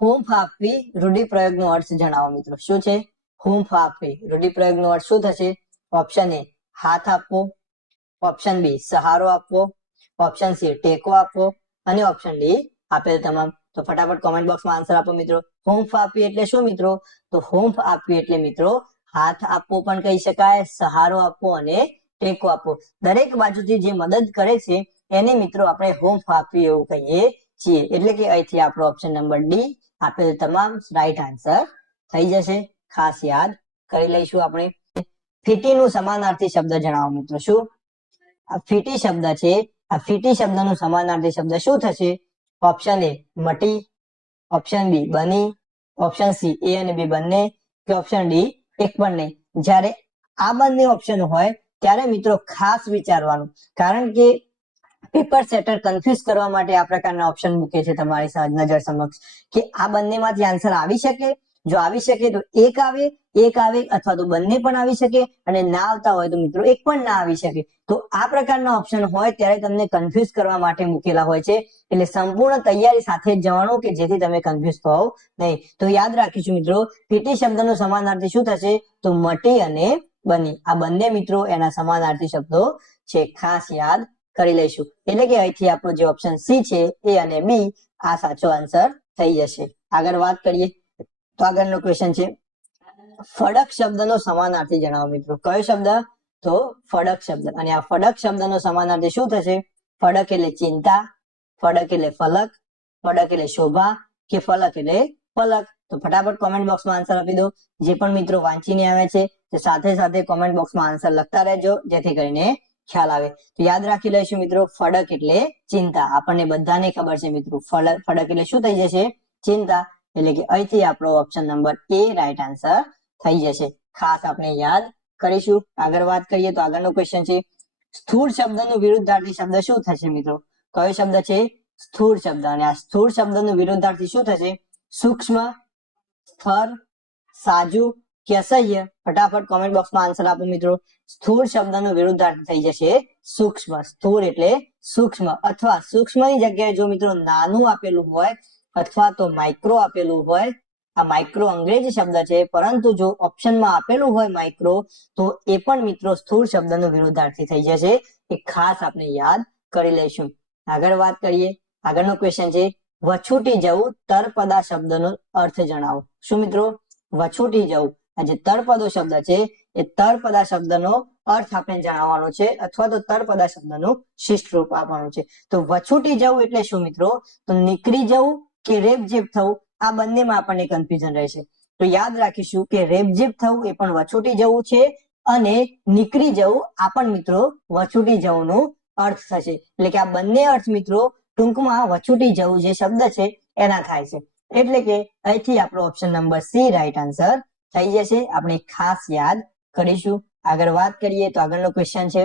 હૂંફ આપવી રૂઢિપ્રયોગનો અર્થ જણાવો મિત્રો. શું છે? હૂંફ આપવી રૂઢિપ્રયોગનો અર્થ શું થશે? ઓપ્શન એ હાથ આપવો, ઓપ્શન બી સહારો આપવો, ઓપ્શન સી ટેકો આપવો અને ઓપ્શન ડી આપેલ તમામ. તો ફટાફટ કોમેન્ટ બોક્સમાં આન્સર આપો મિત્રો. હૂંફ આપવી એટલે શું મિત્રો? તો હૂંફ આપવી એટલે મિત્રો હાથ આપવો પણ કહી શકાય, સહારો આપવો અને ટેકો આપવો. દરેક બાજુથી જે મદદ કરે છે એને મિત્રો આપણે હૂંફ આપવી એવું કહીએ છીએ, એટલે કે અહીંથી આપણો ઓપ્શન નંબર ડી આપેલ તમામ રાઈટ આન્સર થઈ જશે. ખાસ યાદ કરી લઈશું આપણે. ફીટી નું સમાનાર્થી શબ્દ જણાવો મિત્રો. શું આ ફીટી શબ્દ છે? આ ફીટી શબ્દનું સમાનાર્થી શબ્દ શું થશે? ઓપ્શન એ મટી, ઓપ્શન બી બની, ઓપ્શન સી એ અને બી બંને, કે ઓપ્શન ડી એક પણ નહીં. જ્યારે આ બંને ઓપ્શન હોય ત્યારે મિત્રો ખાસ વિચારવાનું, કારણ કે પેપર સેટર કન્ફ્યુઝ કરવા માટે આ પ્રકારના ઓપ્શન મૂકે છે તમારી નજર સમક્ષ કે આ બંનેમાંથી આન્સર આવી શકે. જો આવી શકે તો એક આવે અથવા તો બંને પણ આવી શકે, અને ના આવતા હોય તો મિત્રો એક પણ ના આવી શકે. તો આ પ્રકારના ઓપ્શન હોય ત્યારે તમને કન્ફ્યુઝ કરવા માટે મૂકેલા હોય છે. એટલે સંપૂર્ણ તૈયારી સાથે જ જવાનું કે જેથી તમે કન્ફ્યુઝ થાવ નહીં. તો યાદ રાખીશું મિત્રો, ફીટી શબ્દનો સમાનાર્થી શું થશે? તો મટી અને બની. આ બંને મિત્રો એના સમાનાર્થી શબ્દો છે. ખાસ યાદ કરી લઈશું. એટલે કે અહીંથી આપણો જે ઓપ્શન સી છે એ અને બી આ સાચો આન્સર થઈ જશે. આગળ વાત કરીએ તો આગળનો ક્વેશ્ચન છે, ફડક શબ્દનો સમાનાર્થી જણાવો મિત્રો. કયો શબ્દ? તો ફડક શબ્દ. અને આ ફડક શબ્દનો સમાનાર્થી શું થશે? ફડક એટલે ચિંતા, ફડક એટલે ફલક, ફડક એટલે શોભા, કે ફલક એટલે પલક. તો ફટાફટ કોમેન્ટ બોક્સમાં આન્સર આપી દો. જે પણ મિત્રો વાંચીને આવે છે તે સાથે સાથે કોમેન્ટ બોક્સમાં આન્સર લખતા રહેજો, જેથી કરીને ખ્યાલ આવે. તો યાદ રાખી લઈશું મિત્રો, ફડક એટલે ચિંતા. આપણને બધાને ખબર છે મિત્રો, ફડક એટલે શું થઈ જશે? ચિંતા. એટલે કે અહીંથી આપણો ઓપ્શન નંબર એ રાઈટ આન્સર થઈ જશે. ખાસ આપણે યાદ કરીશું. આગળ વાત કરીએ તો આગળનો ક્વેશ્ચન છે, સ્થૂળ શબ્દનો વિરુદ્ધાર્થી શબ્દ શું થશે મિત્રો? કયો શબ્દ છે? સ્થૂળ શબ્દ. અને આ સ્થૂળ શબ્દનો વિરુદ્ધાર્થી શું થશે? સૂક્ષ્મ, સ્થળ, સાજુ, કે અસહ્ય? ફટાફટ કોમેન્ટ બોક્સમાં આન્સર આપો મિત્રો. સ્થૂળ શબ્દનો વિરુદ્ધાર્થી થઈ જશે સૂક્ષ્મ. સ્થૂળ એટલે સૂક્ષ્મ, અથવા સૂક્ષ્મની જગ્યાએ જો મિત્રો નાનું આપેલું હોય અથવા તો માઇક્રો આપેલું હોય, આ માઇક્રો અંગ્રેજી શબ્દ છે, પરંતુ જો ઓપ્શનમાં આપેલું હોય માઇક્રો, તો એ પણ મિત્રો સ્થૂળ શબ્દનો વિરુદ્ધાર્થી થઈ જશે. એ ખાસ આપણે યાદ કરી લઈશું. આગળ વાત કરીએ. આગળનો ક્વેશ્ચન છે, વછૂટી જવું તળપદા શબ્દનો અર્થ જણાવો. શું મિત્રો? વછૂટી જવું. આ જે તળપદો શબ્દ છે એ તળપદા શબ્દનો અર્થ આપણે જણાવવાનો છે, અથવા તો તળપદા શબ્દનું શિષ્ટ રૂપ આપવાનું છે. તો વછૂટી જવું એટલે શું મિત્રો? તો નીકળી જવું કે રેપઝેપ થવું, આ બંનેમાં આપણને કન્ફ્યુઝન રહેશે. તો યાદ રાખીશું કે રેપઝેપ થવું એ પણ વછૂટી જવું છે, અને નીકળી જવું આ પણ મિત્રો વછૂટી જવું અર્થ થશે. એટલે કે આ બંને અર્થ મિત્રો ટૂંકમાં વછૂટી જવું જે શબ્દ છે એના થાય છે. એટલે કે અહીંથી આપણો option number C right answer થઈ જશે. આપણે ખાસ યાદ કરીશું. આગળ વાત કરીએ તો આગળનો ક્વેશ્ચન છે,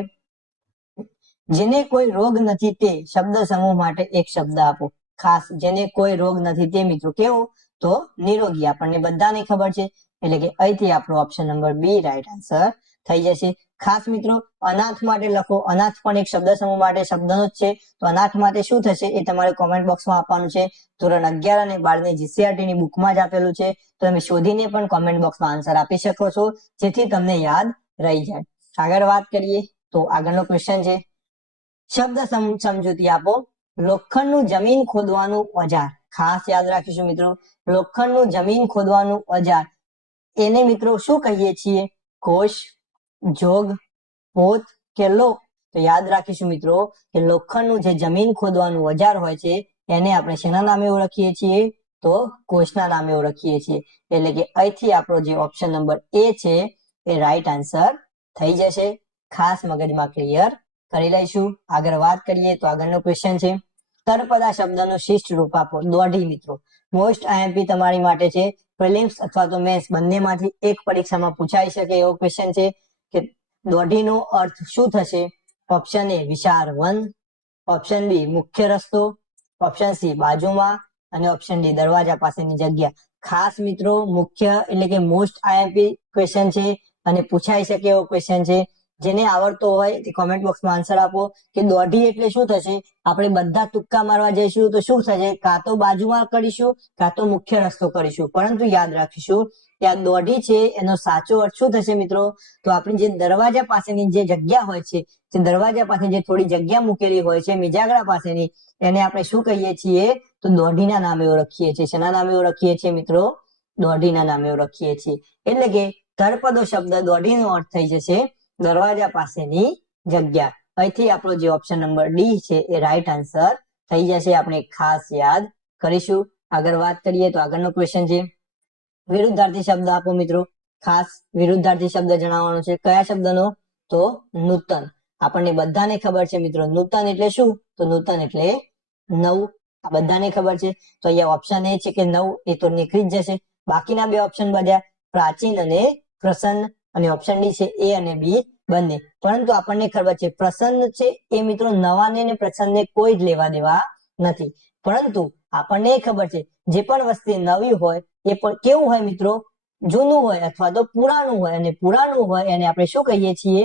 જેને કોઈ રોગ નથી તે શબ્દ સમૂહ માટે એક શબ્દ આપો. ખાસ જેને કોઈ રોગ નથી તે મિત્રો કેવું? તો નિરોગી. આપણને બધાને ખબર છે. એટલે કે અહીંથી આપણો option number B right answer થઈ જશે. ખાસ મિત્રો અનાથ માટે લખો. અનાથ પણ એક શબ્દ સમૂહ માટે શબ્દનો જ છે. તો અનાથ માટે શું થશે એ તમારે કોમેન્ટ બોક્સમાં આપવાનું છે. ધોરણ 11 અને 12 ની જીસીઆરટી ની બુકમાં જ આપેલું છે. તો તમે શોધીને પણ કોમેન્ટ બોક્સમાં આન્સર આપી શકો છો, જેથી તમને યાદ રહી જાય. આગળ વાત કરીએ તો આગળનો ક્વેશ્ચન છે, શબ્દ સમજૂતી આપો. લોખંડનું જમીન ખોદવાનું ઓજાર. ખાસ યાદ રાખીશું મિત્રો, લોખંડનું જમીન ખોદવાનું ઓજાર એને મિત્રો શું કહીએ છીએ? કોષ, જોગ, પોત કે લોક? તો યાદ રાખીશું મિત્રો કે લોખંડનું જે જમીન ખોદવાનું ઓજાર હોય છે એને આપણે શેના નામે ઓળખીએ છીએ? તો કોષના નામે ઓળખીએ છીએ. એટલે કે અહીંથી આપણો જે ઓપ્શન નંબર એ છે એ રાઈટ આન્સર થઈ જશે. ખાસ મગજમાં ક્લિયર કરી લઈશું. આગળ વાત કરીએ તો આગળનો ક્વેશ્ચન છે, તળપદા શબ્દનું શિષ્ટ રૂપ આપો. દોઢી મિત્રો મોસ્ટ આઈએમપી તમારી માટે છે. પ્રિલિમ્સ અથવા તો મેન્સ બંનેમાંથી એક પરીક્ષામાં પૂછાઈ શકે એવો ક્વેશ્ચન છે કે દોઢીનો અર્થ શું થશે? ઓપ્શન એ વિશાળ વન, ઓપ્શન બી મુખ્ય રસ્તો, ઓપ્શન સી બાજુમાં, અને ઓપ્શન ડી દરવાજા પાસેની જગ્યા. ખાસ મિત્રો મુખ્ય એટલે કે મોસ્ટ આઈએમપી ક્વેશ્ચન છે અને પૂછાઈ શકે એવો ક્વેશ્ચન છે. જેને આવડતો હોય તે કોમેન્ટ બોક્સમાં આન્સર આપો કે દોઢી એટલે શું થશે. આપણે બધા તુક્કા મારવા જઈશું તો શું થશે? કાં તો બાજુમાં કરીશું કાં તો મુખ્ય રસ્તો કરીશું. પરંતુ યાદ રાખીશું કે આ દોઢી છે એનો સાચો અર્થ શું થશે મિત્રો? તો આપણી જે દરવાજા પાસેની જે જગ્યા હોય છે, જે દરવાજા પાસે જે થોડી જગ્યા મૂકેલી હોય છે મિજાગરા પાસેની, એને આપણે શું કહીએ છીએ? તો દોઢીના નામે ઓળખીએ છીએ. શેના નામે ઓળખીએ છીએ મિત્રો? દોઢીના નામે ઓળખીએ છીએ. એટલે કે તળપદો શબ્દ દોઢીનો અર્થ થઈ જશે દરવાજા પાસેની જગ્યા. અહીંથી આપણો જે ઓપ્શન નંબર ડી છે એ રાઈટ આન્સર થઈ જશે, આપણે ખાસ યાદ કરીશું. આગળ વાત કરીએ તો આગળનો ક્વેશ્ચન છે વિરુદ્ધાર્થી શબ્દ આપો મિત્રો. ખાસ વિરુદ્ધાર્થી શબ્દ જણાવવાનો છે. કયા શબ્દનો? તો નૂતન. આપણને બધાને ખબર છે મિત્રો નૂતન એટલે શું? તો નૂતન એટલે નવું. આ બધાને ખબર છે. તો અહીંયા ઓપ્શન એ છે કે નવું, એ તો નીકળી જ જશે. બાકીના બે ઓપ્શન બધા પ્રાચીન અને પ્રસન્ન, અને ઓપ્શન ડી છે એ અને બી બંને. પરંતુ આપણને ખબર છે પ્રસન્ન છે એ મિત્રો નવાને ને પ્રસન્નને કોઈ જ લેવા દેવા નથી. પરંતુ આપણને ખબર છે જે પણ વસ્તુ નવી હોય એ પણ કેવું હોય મિત્રો? જૂનું હોય અથવા તો પુરાણું હોય, અને પુરાણું હોય એને આપણે શું કહીએ છીએ?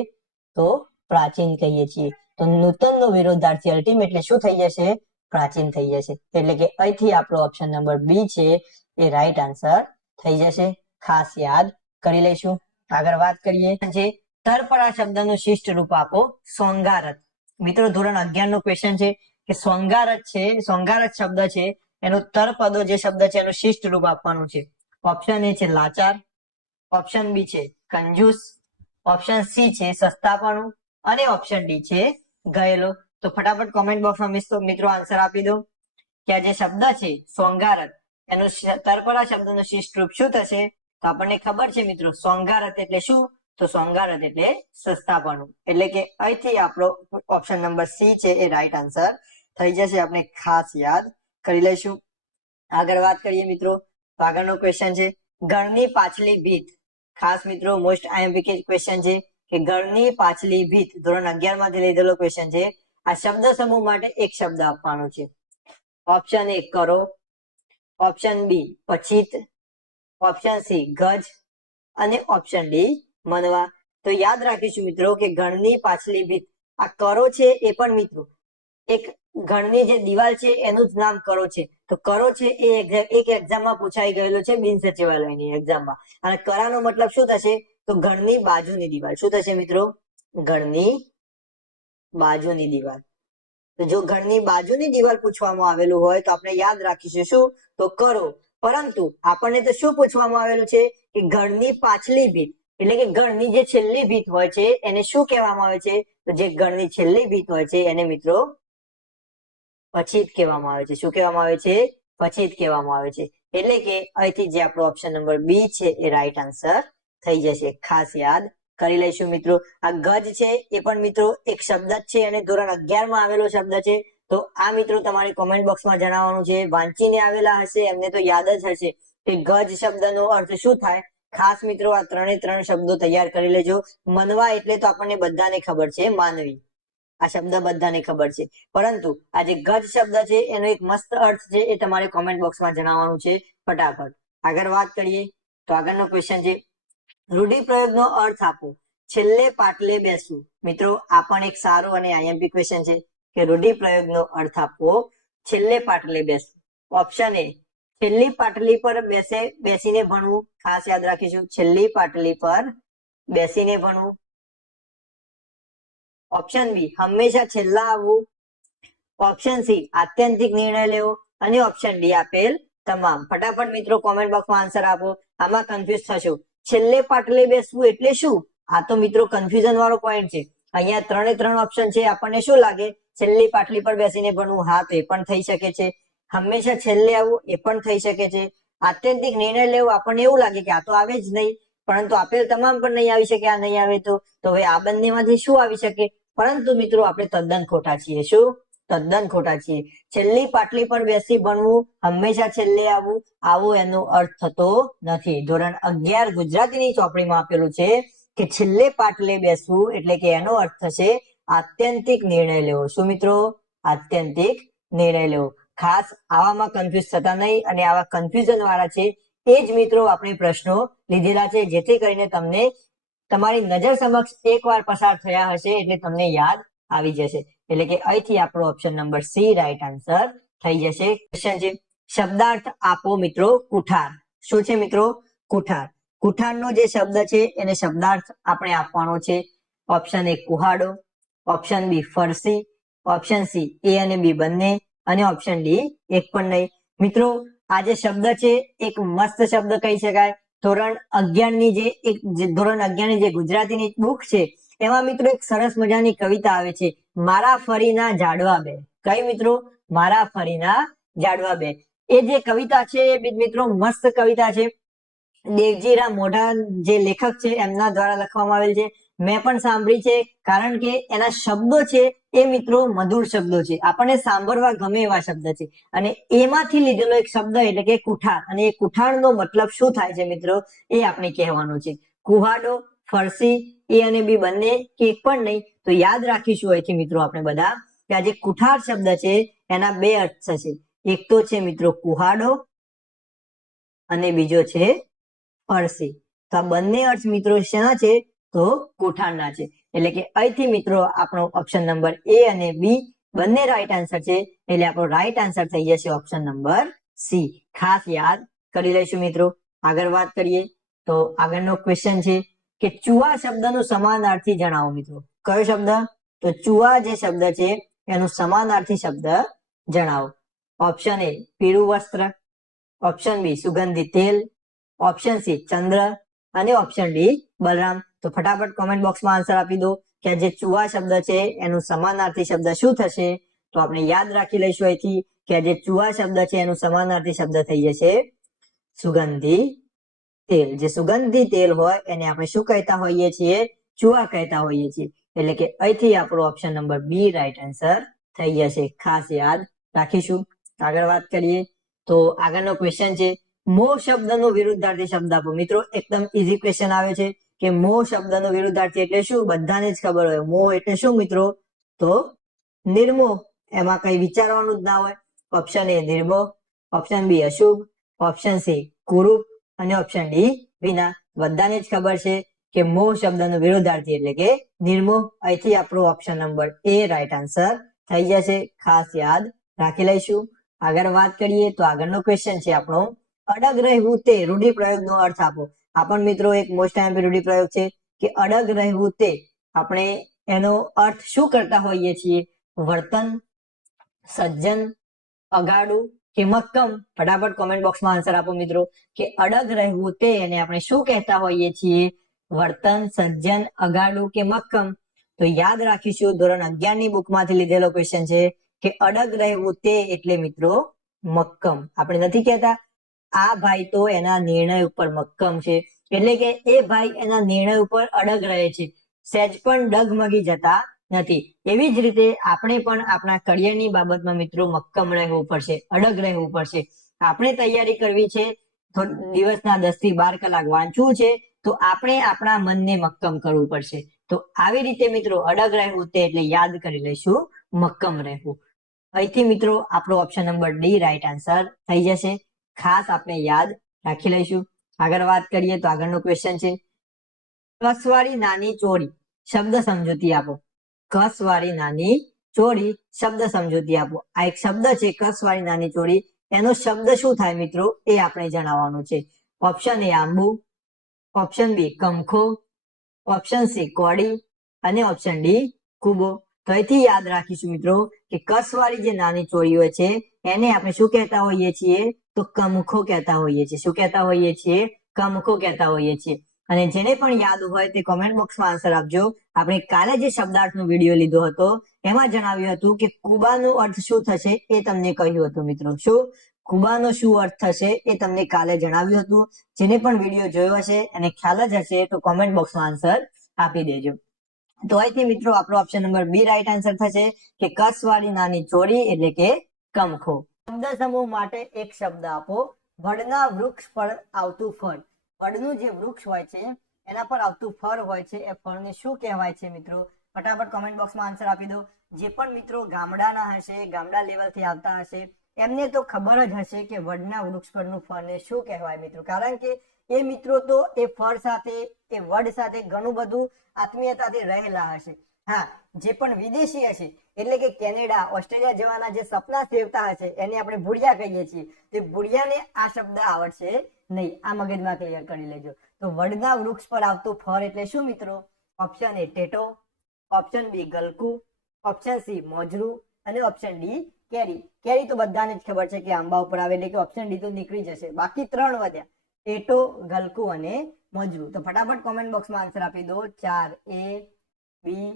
તો પ્રાચીન કહીએ છીએ. તો નૂતન નો વિરોધાર્થી અલ્ટિમેટલી શું થઈ જશે? પ્રાચીન થઈ જશે. એટલે કે અહીંથી આપણો ઓપ્શન નંબર બી છે એ રાઈટ આન્સર થઈ જશે. ખાસ યાદ કરી લઈશું. આગળ વાત કરીએ છે તરપરા શબ્દનું શિષ્ટ રૂપ આપો. સોંગારત. મિત્રો ધોરણ 11 નો ક્વેશ્ચન છે કે સોંગારત છે, સોંગારત શબ્દ છે એનો તરપદો જે શબ્દ છે એનું શિષ્ટ રૂપ આપવાનું છે. ઓપ્શન એ છે લાચાર, ઓપ્શન બી છે કંજૂસ, ઓપ્શન સી છે સસ્તાપણું, અને ઓપ્શન ડી છે ગયેલો. તો ફટાફટ કોમેન્ટ બોક્સમાં મિત્રો આન્સર આપી દો કે આ જે શબ્દ છે સોંગારત એનું તરપરા શબ્દનું શિષ્ટ રૂપ શું થશે? તો આપણને ખબર છે મિત્રો સોંગારત એટલે શું? તો સોંગારત એટલે સસ્તાપણું. એટલે કે અહીંથી આપણો ઓપ્શન નંબર સી છે એ રાઈટ આન્સર થઈ જશે. આપણે ખાસ યાદ કરી લઈશું. આગળ વાત કરીએ મિત્રો તો આગળનો ક્વેશ્ચન છે ગળની પાછલી ભીત. ખાસ મિત્રો મોસ્ટ આઈએમપી ક્વેશ્ચન છે કે ગળની પાછલી ભીત. ધોરણ 11 માંથી લીધેલો ક્વેશ્ચન છે. આ શબ્દ સમૂહ માટે એક શબ્દ આપવાનો છે. ઓપ્શન એ કરો, ઓપ્શન બી પછીત, ઓપ્શન સી ગજ, અને ઓપ્શન ડી મનવા. તો યાદ રાખીશું મિત્રો કે ગણની પાછલી ભીત, આ કરો છે એ પણ મિત્રો એક ગણની જે દિવાલ છે એનું જ નામ કરો છે. તો કરો છે એ એક એક્ઝામમાં પૂછાઈ ગયેલો છે બિન સચિવાલયની એક્ઝામમાં. અને કરાનો મતલબ શું થશે? તો ગણની બાજુની દિવાલ. શું થશે મિત્રો? ગણની બાજુની દિવાલ. તો જો ગણની બાજુની દિવાલ પૂછવામાં આવેલું હોય તો આપણે યાદ રાખીશું શું? તો કરો. પરંતુ આપણને તો શું પૂછવામાં આવેલું છે કે ગણની પાછલી ભીત, એટલે કે ગણની જે છેલ્લી ભીત હોય છે એને શું કહેવામાં આવે છે? તો જે ગણની છેલ્લી ભીત હોય છે એને મિત્રો પછીત કહેવામાં આવે છે. શું કહેવામાં આવે છે? પછીત કહેવામાં આવે છે. એટલે કે અહીંથી જે આપણો ઓપ્શન નંબર બી છે એ રાઈટ આન્સર થઈ જશે. ખાસ યાદ કરી લઈશું મિત્રો. આ ગજ છે એ પણ મિત્રો એક શબ્દ જ છે અને ધોરણ 11 માં આવેલો શબ્દ છે. તો આ મિત્રો તમારે કોમેન્ટ બોક્સમાં જણાવવાનું છે. વાંચીને આવેલા હશે એમને તો યાદ જ હશે કે ગજ શબ્દનો અર્થ શું થાય. ખાસ મિત્રો આ ત્રણે ત્રણ શબ્દો તૈયાર કરી લેજો. મનવા એટલે તો આપણને બધાને ખબર છે માનવી, આ શબ્દ બધાને ખબર છે. પરંતુ આ જે ગજ શબ્દ છે એનો એક મસ્ત અર્થ છે એ તમારે કોમેન્ટ બોક્સમાં જણાવવાનું છે ફટાફટ. આગળ વાત કરીએ તો આગળનો ક્વેશ્ચન છે રૂઢિપ્રયોગનો અર્થ આપો. છેલ્લે પાટલે બેસવું. મિત્રો આ પણ એક સારો અને આઈએમપી ક્વેશ્ચન છે કે રૂઢિપ્રયોગનો અર્થ આપવો. છેલ્લે પાટલે બેસવું. ઓપ્શન એ છેલ્લી પાટલી પર બેસીને ભણવું. ખાસ યાદ રાખીશું છેલ્લી પાટલી પર બેસીને ભણવું. ઓપ્શન બી હંમેશા છેલ્લા આવવું. ઓપ્શન સી આત્યંતિક નિર્ણય લેવો. અને ઓપ્શન ડી આપેલ તમામ. ફટાફટ મિત્રો કોમેન્ટ બોક્સમાં આન્સર આપો. આમાં કન્ફ્યુઝ થશો. છેલ્લે પાટલે બેસવું એટલે શું? આ તો મિત્રો કન્ફ્યુઝન વાળો પોઈન્ટ છે. અહીંયા ત્રણે ત્રણ ઓપ્શન છે. આપણને શું લાગે? છેલ્લી પાટલી પર બેસીને ભણવું. હા તો એ પણ થઈ શકે છે. હંમેશા છેલ્લે આવવું એ પણ થઈ શકે છે. આત્યંતિક નિર્ણય લેવો આપણને એવું લાગે કે આ તો આવે જ નહીં, પરંતુ આપેલ તમામ પણ નહીં આવી શકે. આ નહીં આવે તો હવે આ બંનેમાંથી શું આવી શકે? પરંતુ મિત્રો આપણે તદ્દન ખોટા છીએ. શું? તદ્દન ખોટા છીએ. છેલ્લી પાટલી પર બેસી ભણવું, હંમેશા છેલ્લે આવવું, આવો એનો અર્થ થતો નથી. ધોરણ 11 ગુજરાતીની ચોપડીમાં આપેલું છે કે છેલ્લે પાટલે બેસવું એટલે કે એનો અર્થ થશે આત્યંતિક નિર્ણય લેવો. શું મિત્રો? આત્યંતિક નિર્ણય લેવો. ખાસ આવામાં કન્ફ્યુઝ થતા નહીં, અને આવા કન્ફ્યુઝન વાળા છે એ જ મિત્રો આપણે પ્રશ્નો લીધેલા છે જેથી કરીને તમને તમારી નજર સમક્ષ એકવાર પસાર થયા હશે એટલે તમને યાદ આવી જશે. એટલે કે અહીંથી આપણો option number C right answer થઈ જશે. ક્વેશ્ચન છે શબ્દાર્થ આપો મિત્રો કુઠાર. શું છે મિત્રો? કુઠાર. કુઠારનો જે શબ્દ છે એને શબ્દાર્થ આપણે આપવાનો છે. ઓપ્શન એ કુહાડો, ઓપ્શન બી ફરસી, ઓપ્શન સી એ અને બી બંને, અને ઓપ્શન ડી એક પણ નહીં. મિત્રો આ જે શબ્દ છે એક મસ્ત શબ્દ કહી શકાય. ધોરણ 11 ની જે ગુજરાતીની બુક છે એમાં મિત્રો એક સરસ મજાની કવિતા આવે છે મારા ફરીના ઝાડવા બે. કઈ મિત્રો? મારા ફરીના ઝાડવા બે. એ જે કવિતા છે એ મિત્રો મસ્ત કવિતા છે. દેવજીરામ મોઢા જે લેખક છે એમના દ્વારા લખવામાં આવેલ છે. મેં પણ સાંભળી છે, કારણ કે એના શબ્દો છે એ મિત્રો મધુર શબ્દો છે, આપણને સાંભળવા ગમે એવા શબ્દ છે. અને એમાંથી લીધેલો એક શબ્દ એટલે કે કુઠાર, અને એ કુઠારનો મતલબ શું થાય છે મિત્રો એ આપણે કહેવાનું છે. કુહાડો, ફરસી, એ અને બી બંને કે એક પણ નહીં, તો યાદ રાખીશું અહીંથી મિત્રો આપણે બધા કે આ જે કુઠાર શબ્દ છે એના બે અર્થ થશે. એક તો છે મિત્રો કુહાડો અને બીજો છે ફરસી. તો આ બંને અર્થ મિત્રો શેના છે? તો કુઠારના છે. એટલે કે અહીંથી મિત્રો આપણો ઓપ્શન નંબર એ અને બી બંને રાઈટ આન્સર છે. એટલે આપણો રાઈટ આન્સર થઈ જશે ઓપ્શન નંબર સી. ખાસ યાદ કરી લઈશું મિત્રો. આગળ વાત કરીએ તો આગળનો ક્વેશ્ચન છે કે ચૂવા શબ્દનું સમાનાર્થી જણાવો મિત્રો. કયો શબ્દ? તો ચૂવા જે શબ્દ છે એનું સમાનાર્થી શબ્દ જણાવો. ઓપ્શન એ પીળું વસ્ત્ર, ઓપ્શન બી સુગંધિત તેલ, ઓપ્શન સી ચંદ્ર અને ઓપ્શન ડી બલરામ. તો ફટાફટ કોમેન્ટ બોક્સમાં આન્સર આપી દો કે જે ચૂવા શબ્દ છે એનું સમાનાર્થી શબ્દ શું થશે. તો આપણે યાદ રાખી લઈશું અહીંથી કે જે ચૂવા શબ્દ છે એનું સમાનાર્થી શબ્દ થઈ જશે સુગંધી તેલ. જે સુગંધી તેલ હોય એને આપણે શું કહેતા હોઈએ છીએ? ચૂવા કહેતા હોઈએ છીએ. એટલે કે અહીંથી આપણો option number B right answer થઈ જશે. ખાસ યાદ રાખીશું. આગળ વાત કરીએ તો આગળનો ક્વેશ્ચન છે મો શબ્દનો વિરુદ્ધાર્થી શબ્દ આપો. મિત્રો એકદમ ઈઝી ક્વેશ્ચન આવે છે કે મો શબ્દનો વિરુદ્ધાર્થી એટલે શું? બધાને જ ખબર હોય. મો એટલે શું મિત્રો? તો નિર્મોહ. એમાં કઈ વિચારવાનું જ ના હોય. ઓપ્શન એ નિર્મોહ, ઓપ્શન બી અશુભ, ઓપ્શન સી કુરૂપ અને ઓપ્શન ડી વિના. બધાને જ ખબર છે કે મોહ શબ્દનો વિરુદ્ધાર્થી એટલે કે નિર્મોહ. અહીંથી આપણો ઓપ્શન નંબર એ રાઈટ આન્સર થઈ જશે. ખાસ યાદ રાખી લઈશું. આગળ વાત કરીએ તો આગળનો ક્વેશ્ચન છે આપણો અડગ રહેવું તે રૂઢિપ્રયોગનો અર્થ આપો. આ પણ મિત્રો એક મોસ્ટ આઈએમપી રૂઢિપ્રયોગ છે કે અડગ રહેવું તે આપણે એનો અર્થ શું કરતા હોઈએ છીએ? વર્તન, સજ્જન, અગાડું કે મક્કમ. ફટાફટ કોમેન્ટ બોક્સમાં આન્સર આપો મિત્રો કે અડગ રહેવું તે એને આપણે શું કહેતા હોઈએ છીએ? વર્તન, સજ્જન, અગાડું કે મક્કમ. તો યાદ રાખીશું ધોરણ 11 ની બુકમાંથી લીધેલો ક્વેશ્ચન છે કે અડગ રહેવું તે એટલે મિત્રો મક્કમ. આપણે નથી કહેતા આ ભાઈ તો એના નિર્ણય ઉપર મક્કમ છે, એટલે કે એ ભાઈ એના નિર્ણય ઉપર અડગ રહે છે, સહેજ પણ ડગમગી જતા નથી. એવી જ રીતે આપણે પણ આપણા કરિયરની બાબતમાં મિત્રો મક્કમ રહેવું પડશે, અડગ રહેવું પડશે. આપણે તૈયારી કરવી છે, દિવસના 10 થી 12 કલાક વાંચવું છે, તો આપણે આપણા મનને મક્કમ કરવું પડશે. તો આવી રીતે મિત્રો અડગ રહેવું તે એટલે યાદ કરી લઈશું મક્કમ રહેવું. અહીંથી મિત્રો આપણો option number D right answer થઈ જશે. ખાસ આપણે યાદ રાખી લઈશું. આગળ વાત કરીએ તો આગળનો ક્વેશ્ચન છે કસવાળી નાની ચોરી શબ્દ સમજૂતી આપો. કસવાળી નાની ચોરી શબ્દ સમજૂતી આપો. આ એક શબ્દ છે કસવાળી નાની ચોરી. એનો શબ્દ શું થાય મિત્રો એ આપણે જણાવવાનું છે. ઓપ્શન એ આંબુ, ઓપ્શન બી કંખો, ઓપ્શન સી કોડી અને ઓપ્શન ડી કુબો. તો અહીંથી યાદ રાખીશું મિત્રો કે કસવાળી જે નાની ચોરી હોય છે એને આપણે શું કહેતા હોઈએ છીએ? તો કમખો કહેતા હોઈએ છીએ. શું કહેતા હોઈએ છીએ? કમખો કહેતા હોઈએ છીએ. અને જેને પણ યાદ હોય તે કોમેન્ટ બોક્સમાં આન્સર આપજો. આપણે કાલે જે શબ્દાર્થનો વિડીયો લીધો હતો એમાં જણાવ્યું હતું કે કુબાનો અર્થ શું થશે એ તમને કહ્યું હતું મિત્રો. શું કુબાનો શું અર્થ થશે એ તમને કાલે જણાવ્યું હતું. જેને પણ વિડીયો જોયો હશે અને ખ્યાલ જ હશે તો કોમેન્ટ બોક્સમાં આન્સર આપી દેજો. તો અહીંથી મિત્રો આપણો option number B right answer થશે કે કસવાળી નાની ચોરી એટલે કે કમખો. શબ્દ સમૂહ માટે એક શબ્દ આપો. વડના વૃક્ષ પર આવતું ફળ. વડનું જે વૃક્ષ હોય છે એના પર આવતું ફળ હોય છે એ ફળને શું કહેવાય છે મિત્રો? ફટાફટ કોમેન્ટ બોક્સમાં આન્સર આપી દો. જે પણ મિત્રો ગામડાના હશે, ગામડા લેવલથી આવતા હશે, એમને તો ખબર જ હશે કે વડના વૃક્ષ પરનું ફળને શું કહેવાય મિત્રો. કારણ કે એ મિત્રો તો એ ફળ સાથે, એ વડ સાથે ઘણું બધું આત્મીયતાથી રહેલા હશે. હા, જે પણ વિદેશી હશે એટલે કે કેનેડા, ઓસ્ટ્રેલિયા જવાના જે સપના સેવતા હશે એને આપણે ભૂડિયા કહીએ છીએ. તે ભૂડિયાને આ શબ્દ આવડશે નહીં. આ મગજમાં ક્લિયર કરી લેજો. તો વડના વૃક્ષ પર આવતું ફળ એટલે શું મિત્રો? ઓપ્શન એ ટેટો, ઓપ્શન બી ગલકુ, ઓપ્શન સી મોજરું અને ઓપ્શન ડી કેરી. કેરી તો બધાને જ ખબર છે કે આંબા ઉપર આવે એટલે કે ઓપ્શન ડી તો નીકળી જશે. બાકી 3 વધ્યા, ટેટો, ગલકુ અને મોજરું. તો ફટાફટ કોમેન્ટ બોક્સમાં આન્સર આપી દો. 4 એ, બી,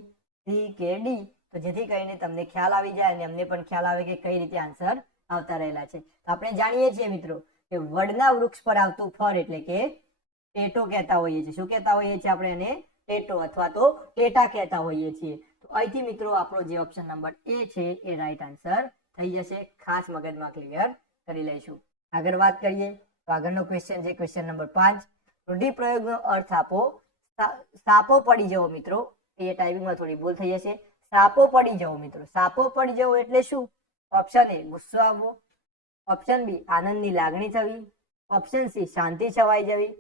સી કે ડી. તો તો જેથી કરીને તમને ખ્યાલ આવી જાય અને અમને પણ ખ્યાલ આવે કે કઈ રીતે આન્સર આવતા રહેલા છે. તો આપણે જાણીએ છીએ મિત્રો કે વડના વૃક્ષ પર આવતું ફળ એટલે કે ટેટો કહેતા હોઈએ છીએ. શું કહેતા હોઈએ છીએ આપણે એને? ટેટો અથવા તો ટેટા કહેતા હોઈએ છીએ. તો અહીંથી મિત્રો આપણો જે ઓપ્શન નંબર એ છે એ રાઈટ આન્સર થઈ જશે. ખાસ મગજમાં ક્લિયર કરી લઈશું. આગળ વાત કરીએ તો આગળનો ક્વેશ્ચન છે ક્વેશ્ચન નંબર 5. રૂઢિપ્રયોગનો અર્થ આપો. સાપો પડી જવો મિત્રો, એ ટાઈપિંગમાં થોડી ભૂલ થઈ જશે. સાપો પડી જવો મિત્રો, સાપો પડી જવો એટલે શું? ઓપ્શન એ ગુસ્સો આવવો, ઓપ્શન બી આનંદની લાગણી થવી, ઓપ્શન સી શાંતિ છવાઈ જવી,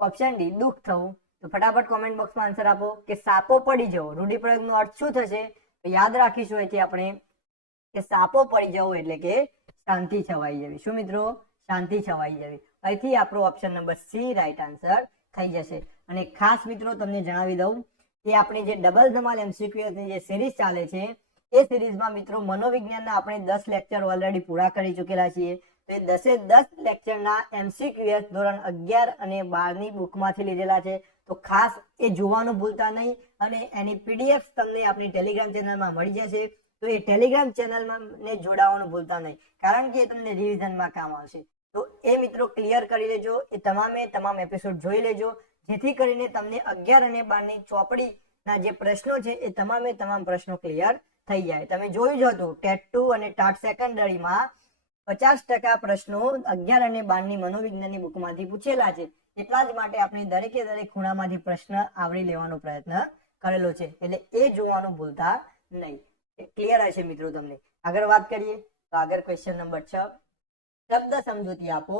ઓપ્શન ડી દુઃખ થવું. તો ફટાફટ કોમેન્ટ બોક્સમાં આન્સર આપો કે સાપો પડી જવો રૂઢિપ્રયોગનો અર્થ શું થશે? તો યાદ રાખીશું અહીંથી આપણે કે સાપો પડી જવો એટલે કે શાંતિ છવાઈ જવી. શું મિત્રો? શાંતિ છવાઈ જવી. અહીંથી આપણો option number C right answer થઈ જશે. અને ખાસ મિત્રો તમને જણાવી દઉં કે આપણી જે ડબલ ધમાલ એમસીક્યુની જે સિરીઝ ચાલે છે એ સિરીઝમાં મિત્રો મનોવિજ્ઞાનના આપણે 10 લેક્ચર ઓલરેડી પૂરા કરી ચૂકેલા છીએ. તો એ 10 લેક્ચરના એમસીક્યુએસ ધોરણ 11 અને 12 ની બુકમાંથી લીધેલા છે. તો ખાસ એ જોવાનું ભૂલતા નહીં અને એની પીડીએફ તમને આપણી ટેલિગ્રામ ચેનલમાં મળી જશે. તો એ ટેલિગ્રામ ચેનલમાં જોડાવાનું ભૂલતા નહીં, કારણ કે એ તમને રિવિઝનમાં કામ આવશે. તો એ મિત્રો ક્લિયર કરી લેજો, એ તમામ એપિસોડ જોઈ લેજો, જેથી કરીને તમને 11 અને 12 ની ચોપડીના જે પ્રશ્નો છે એ તમામ પ્રશ્નો ક્લિયર થઈ જાય. તમે જોયું જ હતું ટેટ 2 અને ટાટ સેકન્ડરીમાં 50% પ્રશ્નો 11 અને 12 ની મનોવિજ્ઞાનની બુકમાંથી પૂછેલા છે. એટલા જ માટે આપણે દરેકે દરેક ખૂણામાંથી પ્રશ્ન આવરી લેવાનો પ્રયત્ન કરેલો છે. એટલે એ જોવાનું ભૂલતા નહીં. ક્લિયર હશે મિત્રો તમને. આગળ વાત કરીએ તો આગળ ક્વેશ્ચન નંબર 6. શબ્દ સમજૂતી આપો.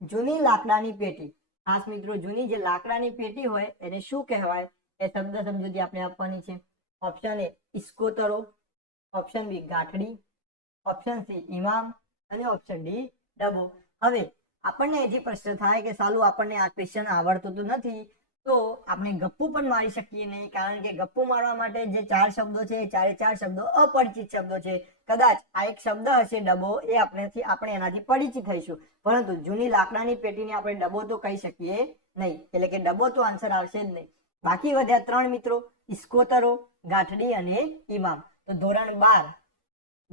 જૂની લાકડાની પેટી. ખાસ મિત્રો જૂની જે લાકડાની પેટી હોય એને શું કહેવાય એ શબ્દ સમજૂતી આપણે આપવાની છે. ઓપ્શન એ ઇસ્કોતરો, ઓપ્શન બી ગાંઠડી, ઓપ્શન સી ઇમામ અને ઓપ્શન ડી ડબો. હવે આપણને અહીંથી પ્રશ્ન થાય કે સાલું આપણને આ ક્વેશ્ચન આવડતું તો નથી, તો આપણે ગપ્પુ પણ મારી શકીએ નહીં, કારણ કે ગપ્પુ મારવા માટે જે 4 શબ્દો છે એ 4 શબ્દો અપરિચિત શબ્દો છે. કદાચ આ એક શબ્દ હશે ડબો, એ આપણે એનાથી પરિચિત થઈશું, પરંતુ જૂની લાકડાની પેટીને આપણે ડબો તો કહી શકીએ નહીં. એટલે કે ડબો તો આન્સર આવશે જ નહીં. બાકી વધ્યા 3 મિત્રો, ઇસ્કોતરો, ગાંઠડી અને ઇમામ. તો ધોરણ 12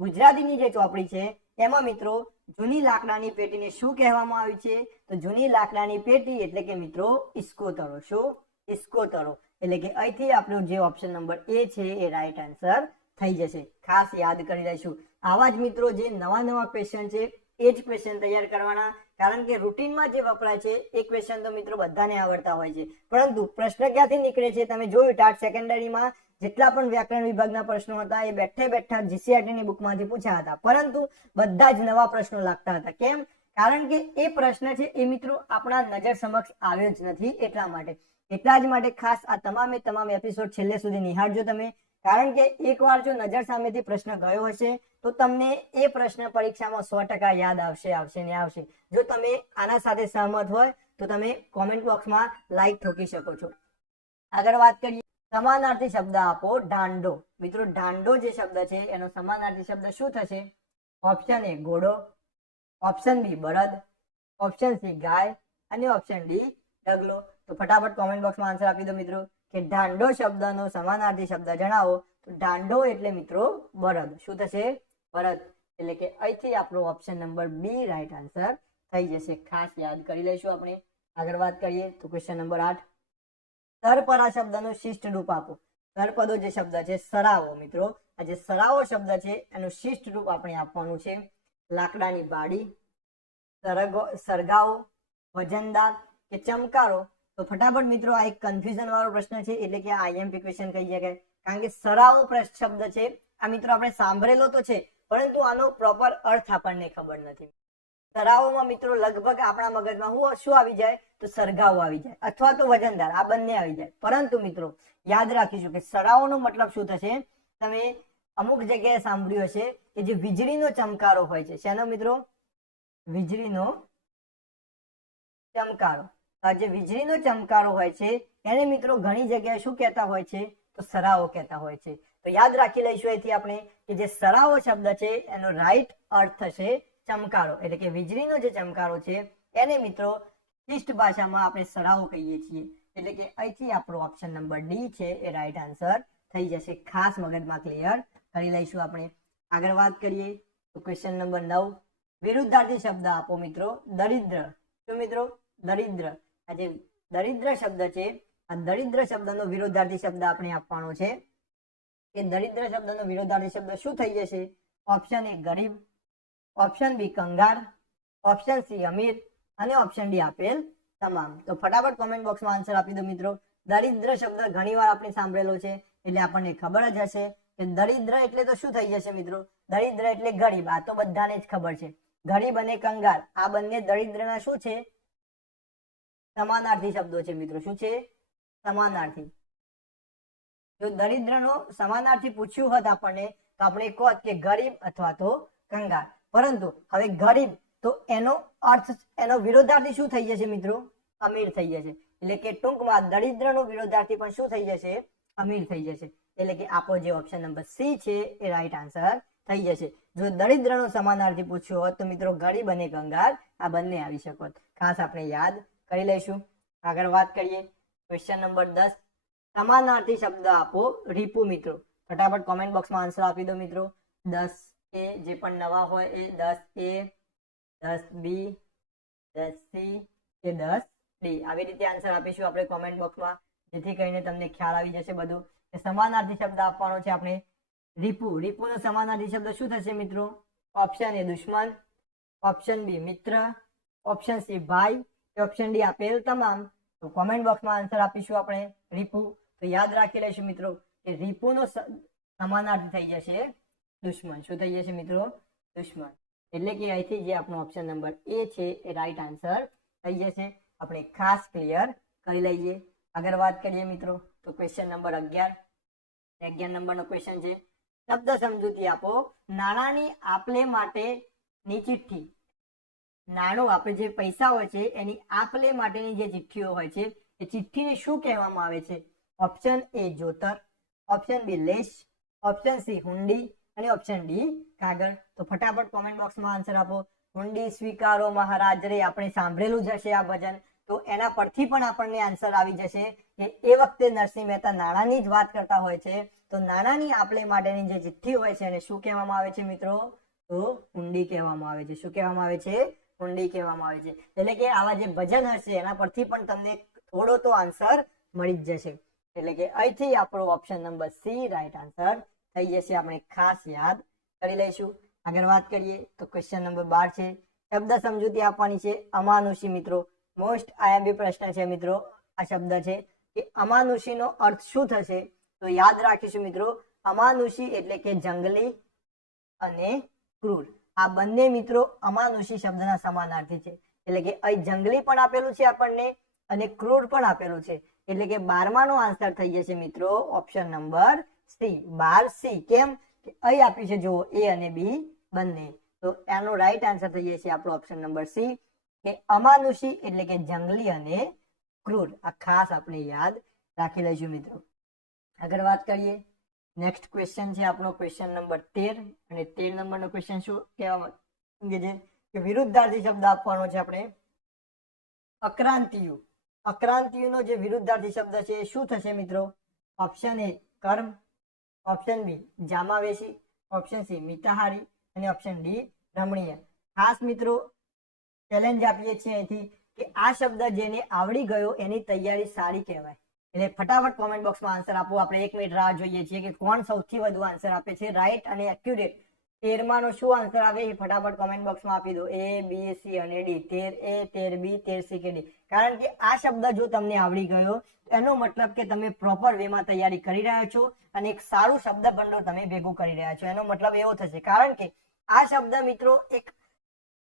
ગુજરાતીની જે ચોપડી છે એમાં મિત્રો જૂની લાકડાની પેટીને શું કહેવામાં આવ્યું છે? તો જૂની લાકડાની પેટી એટલે કે મિત્રો ઇસ્કોતરો. શું? ઇસ્કોતરો. એટલે કે અહીંથી આપણો જે ઓપ્શન નંબર એ છે એ રાઈટ આન્સર થઈ જશે. ખાસ યાદ કરી લઈશું. આવા જ મિત્રો જે નવા ક્વેશ્ચન છે એ જ ક્વેશ્ચન તૈયાર કરવાના, કારણ કે રૂટીનમાં જે વપરાય છે એ ક્વેશ્ચન તો મિત્રો બધાને આવડતા હોય છે, પરંતુ પ્રશ્ન ક્યાંથી નીકળે છે? તમે જોયું ટાટ સેકન્ડરીમાં જેટલા પણ વ્યાકરણ વિભાગના પ્રશ્નો હતા એ બેઠા જીસીઆરટી ની બુકમાંથી પૂછ્યા હતા, પરંતુ બધા જ નવા પ્રશ્નો લાગતા હતા. કેમ? કારણ કે એ પ્રશ્ન છે એ મિત્રો આપણા નજર સમક્ષ આવ્યો જ નથી. એટલા જ માટે ખાસ આ તમામ એપિસોડ છેલ્લે સુધી નિહાળજો તમે, કારણ કે એકવાર જો નજર સામેથી પ્રશ્ન ગયો હશે તો તમને એ પ્રશ્ન પરીક્ષામાં 100% યાદ આવશે. જો તમે આના સાથે સહમત હોય તો તમે કોમેન્ટ બોક્સમાં લાઈક ઠોકી શકો છો. આગળ વાત કરીએ, સમાનાર્થી શબ્દ આપો. ઢાંઢો. મિત્રો ઢાંઢો જે શબ્દ છે એનો સમાનાર્થી શબ્દ શું થશે? ઓપ્શન એ ઘોડો, ઓપ્શન બી બળદ, ઓપ્શન સી ગાય અને ઓપ્શન ડી ઢગલો. તો ફટાફટ કોમેન્ટ બોક્સમાં આન્સર આપી દો મિત્રો કે ઢાંઢો શબ્દનો સમાનાર્થી શબ્દ જણાવો. તો ઢાંઢો એટલે મિત્રો બળદ. શું થશે? બળદ. એટલે કે અહીંથી આપણો option number B right answer થઈ જશે. ખાસ યાદ કરી લઈશું આપણે. આગળ વાત કરીએ તો ક્વેશ્ચન નંબર 8. સરપરા શબ્દનું શિષ્ટ રૂપ આપો. સરપદો જે શબ્દ છે સરાવો. મિત્રો આ જે સરાવો શબ્દ છે એનું શિષ્ટ રૂપ આપણે આપવાનું છે. લાકડાની બાડી, સરગાવો, વજનદાર કે ચમકારો. તો ફટાફટ મિત્રો આ એક કન્ફ્યુઝન વાળો પ્રશ્ન છે, એટલે કે આઈએમપી ક્વેશ્ચન કહી શકાય, કારણ કે સરાવો શબ્દ છે આ મિત્રો આપણે સાંભળેલો તો છે, પરંતુ આનો પ્રોપર અર્થ આપણને ખબર નથી. સરાવોમાં મિત્રો લગભગ આપણા મગજમાં શું આવી જાય? તો સરગાવો આવી જાય અથવા તો વજનદાર, આ બંને આવી જાય. પરંતુ મિત્રો યાદ રાખીશું કે સરાવોનો મતલબ શું થશે? તમે અમુક જગ્યાએ સાંભળ્યું હશે કે જે વીજળીનો ચમકારો હોય છે. શેનો મિત્રો? વીજળીનો ચમકારો. આ જે વીજળીનો ચમકારો હોય છે એને મિત્રો ઘણી જગ્યાએ શું કહેતા હોય છે? તો સરાવો કહેતા હોય છે. તો યાદ રાખી લઈશું અહીંથી આપણે કે જે સરાવો શબ્દ છે એનો રાઈટ અર્થ થશે ચમકારો. એટલે કે વીજળીનો જે ચમકારો છે એને મિત્રો શિષ્ટ ભાષામાં આપણે સરાવો કહીએ છીએ. એટલે કે અહીંથી આપણો ઓપ્શન નંબર ડી છે એ રાઈટ આન્સર થઈ જશે. ખાસ મગજમાં ક્લિયર કરી લઈશું આપણે. આગળ વાત કરીએ તો ક્વેશ્ચન નંબર 9, વિરુદ્ધાર્થી શબ્દ આપો મિત્રો. દરિદ્ર. શું મિત્રો? દરિદ્ર. આ જે દરિદ્ર શબ્દ છે, આ દરિદ્ર શબ્દનો વિરુદ્ધાર્થી શબ્દ આપણે આપવાનો છે. કે દરિદ્ર શબ્દનો વિરુદ્ધાર્થી શબ્દ શું થઈ જશે? ઓપ્શન એ ગરીબ, ઓપ્શન બી કંગાળ, ઓપ્શન સી અમીર અને ઓપ્શન ડી આપેલ તમામ. તો ફટાફટ કોમેન્ટ બોક્સમાં આન્સર આપી દો મિત્રો. દરિદ્ર શબ્દ ઘણીવાર આપણે સાંભળેલો છે એટલે આપણને ખબર જ હશે કે દરિદ્ર એટલે તો શું થઈ જશે મિત્રો? દરિદ્ર એટલે ગરીબ. આ તો બધાને જ ખબર છે. ગરીબ અને કંગાળ આ બંને દરિદ્રના શું છે? સમાનાર્થી શબ્દો છે મિત્રો. શું છે? સમાનાર્થી. જો દરિદ્રનો સમાનાર્થી પૂછ્યું હોત આપણને તો આપણે કહો કે ગરીબ અથવા તો કંગાળ. પરંતુ હવે ગરીબ તો એનો અર્થ, એનો વિરોધાર્થી શું થઈ જશે મિત્રો? અમીર થઈ જશે. એટલે કે ટૂંકમાં દરિદ્રનો વિરોધાર્થી પણ શું થઈ જશે? અમીર થઈ જશે. એટલે કે આપણો જે ઓપ્શન નંબર સી છે એ રાઈટ આન્સર થઈ જશે. જો દરિદ્રનો સમાનાર્થી પૂછ્યો હોત તો મિત્રો ગરીબ અને કંગાળ આ બંને આવી શકત. ખાસ આપણે યાદ કરી લઈશું. આગળ વાત કરીએ ક્વેશ્ચન નંબર 10, સમાનાર્થી શબ્દ આપો રીપુ મિત્રો. ફટાફટ કોમેન્ટ બોક્સમાં આન્સર આપી દો મિત્રો. 10A જે પણ નવા હોય એ 10A, 10B, 10C કે 10D આવી રીતે આન્સર આપીશું આપણે કોમેન્ટ બોક્સમાં, જેથી કરીને તમને ખ્યાલ આવી જશે બધું. સમાનાર્થી શબ્દ આપવાનો છે આપણે રીપુ. રીપુનો સમાનાર્થી શબ્દ શું થશે મિત્રો? ઓપ્શન એ દુશ્મન, ઓપ્શન બી મિત્ર, ઓપ્શન સી ભાઈ, ઓપ્શન ડી આપેલ તમામ. તો કોમેન્ટ બોક્સમાં આન્સર આપીશું આપણે રીપુ. તો યાદ રાખી લઈશું મિત્રો કે રીપુનો સમાનાર્થી થઈ જશે દુશ્મન. શું થઈ જશે મિત્રો? દુશ્મન. એટલે કે અહીંથી જે આપણો ઓપ્શન નંબર એ છે એ રાઈટ આન્સર થઈ જશે. આપણે ખાસ ક્લિયર કરી લઈએ. આગળ વાત કરીએ મિત્રો તો ક્વેશ્ચન નંબર 11. 11 નંબરનો ક્વેશ્ચન છે, શબ્દ સમજૂતી આપો. નાણાંની આપલે માટેની ચિઠ્ઠી. નાણું આપણે જે પૈસા હોય છે એની આપલે માટેની જે ચિઠ્ઠીઓ હોય છે એ ચિઠ્ઠીને શું કહેવામાં આવે છે? ઓપ્શન એ જોતર, ઓપ્શન બી લેશ, ઓપ્શન સી હુંડી અને ઓપ્શન ડી કાગળ. તો ફટાફટ કોમેન્ટ બોક્સમાં આન્સર આપો. હુંડી સ્વીકારો મહારાજ રે, આપણે સાંભળેલું જ હશે આ ભજન. તો એના પરથી પણ આપણને આન્સર આવી જશે કે એ વખતે નરસિંહ મહેતા નાણાંની જ વાત કરતા હોય છે. તો નાણાંની આપલે માટેની જે ચિઠ્ઠી હોય છે એને શું કહેવામાં આવે છે મિત્રો? તો હુંડી કહેવામાં આવે છે. શું કહેવામાં આવે છે? હુંડી કહેવામાં આવે છે. એટલે કે આવા જે ભજન હશે એના પરથી પણ તમને થોડો તો આન્સર મળી જ જશે. એટલે કે અહીંથી આપણો option number C right answer થઈ જશે. આપણે ખાસ યાદ કરી લઈશું. આગળ વાત કરીએ તો ક્વેશ્ચન નંબર 12 છે, શબ્દ સમજૂતી આપવાની છે અમાનુષી મિત્રો. મોસ્ટ આઈએમપી પ્રશ્ન છે મિત્રો. આ શબ્દ છે કે અમાનુષીનો અર્થ શું થશે? તો યાદ રાખીશું મિત્રો, અમાનુષી એટલે કે જંગલી અને ક્રૂર. આ બંને મિત્રો અમાનુષી શબ્દના સમાનાર્થી છે. એટલે કે અહીં જંગલી પણ આપેલું છે આપણને અને ક્રૂર પણ આપેલું છે. એટલે કે 12માનો આન્સર થઈ જશે મિત્રો ઓપ્શન નંબર સી, 12C. કેમ કે અહીં આપ્યું છે જુઓ એ અને બી બંને. તો એનો રાઈટ આન્સર થઈ જશે આપણો ઓપ્શન નંબર સી કે અમાનુષી એટલે કે જંગલી અને ક્રૂર. આ ખાસ આપણે યાદ રાખી લઈશું મિત્રો. આગળ વાત કરીએ નેક્સ્ટ ક્વેશ્ચન છે આપણો ક્વેશ્ચન નંબર 13. અને 13 નંબરનો ક્વેશ્ચન શું કહેવા માંગે છે કે વિરુદ્ધાર્થી શબ્દ આપવાનો છે આપણે અક્રાંતિયુ. અક્રાંતિયુનો જે વિરુદ્ધાર્થી શબ્દ છે એ શું થશે મિત્રો? ઓપ્શન એ કર્મ, ઓપ્શન બી જામાવેશી, ઓપ્શન સી મિતાહારી અને ઓપ્શન ડી રમણીય. ખાસ મિત્રો ચેલેન્જ આપીએ છીએ અહીંથી કે આ શબ્દ જેને આવડી ગયો એની તૈયારી સારી કહેવાય. એટલે ફટાફટ કોમેન્ટ બોક્સમાં આન્સર આપો. આપણે 1 મિનિટ રાહ જોઈએ છીએ કે કોણ સૌથી વધુ આન્સર આપે છે રાઈટ અને એક્યુરેટ. 13માનો શું આન્સર આવે એ ફટાફટ કોમેન્ટ બોક્સમાં આપી દો. A, B, C અને D. 13A, 13B, 13C કે D. કારણ કે આ શબ્દ જો તમને આવડી ગયો એનો મતલબ કે તમે પ્રોપર વેમાં તૈયારી કરી રહ્યા છો અને એક સારું શબ્દ ભંડોળ તમે ભેગું કરી રહ્યા છો. એનો મતલબ એવો થશે કારણ કે આ શબ્દ મિત્રો એક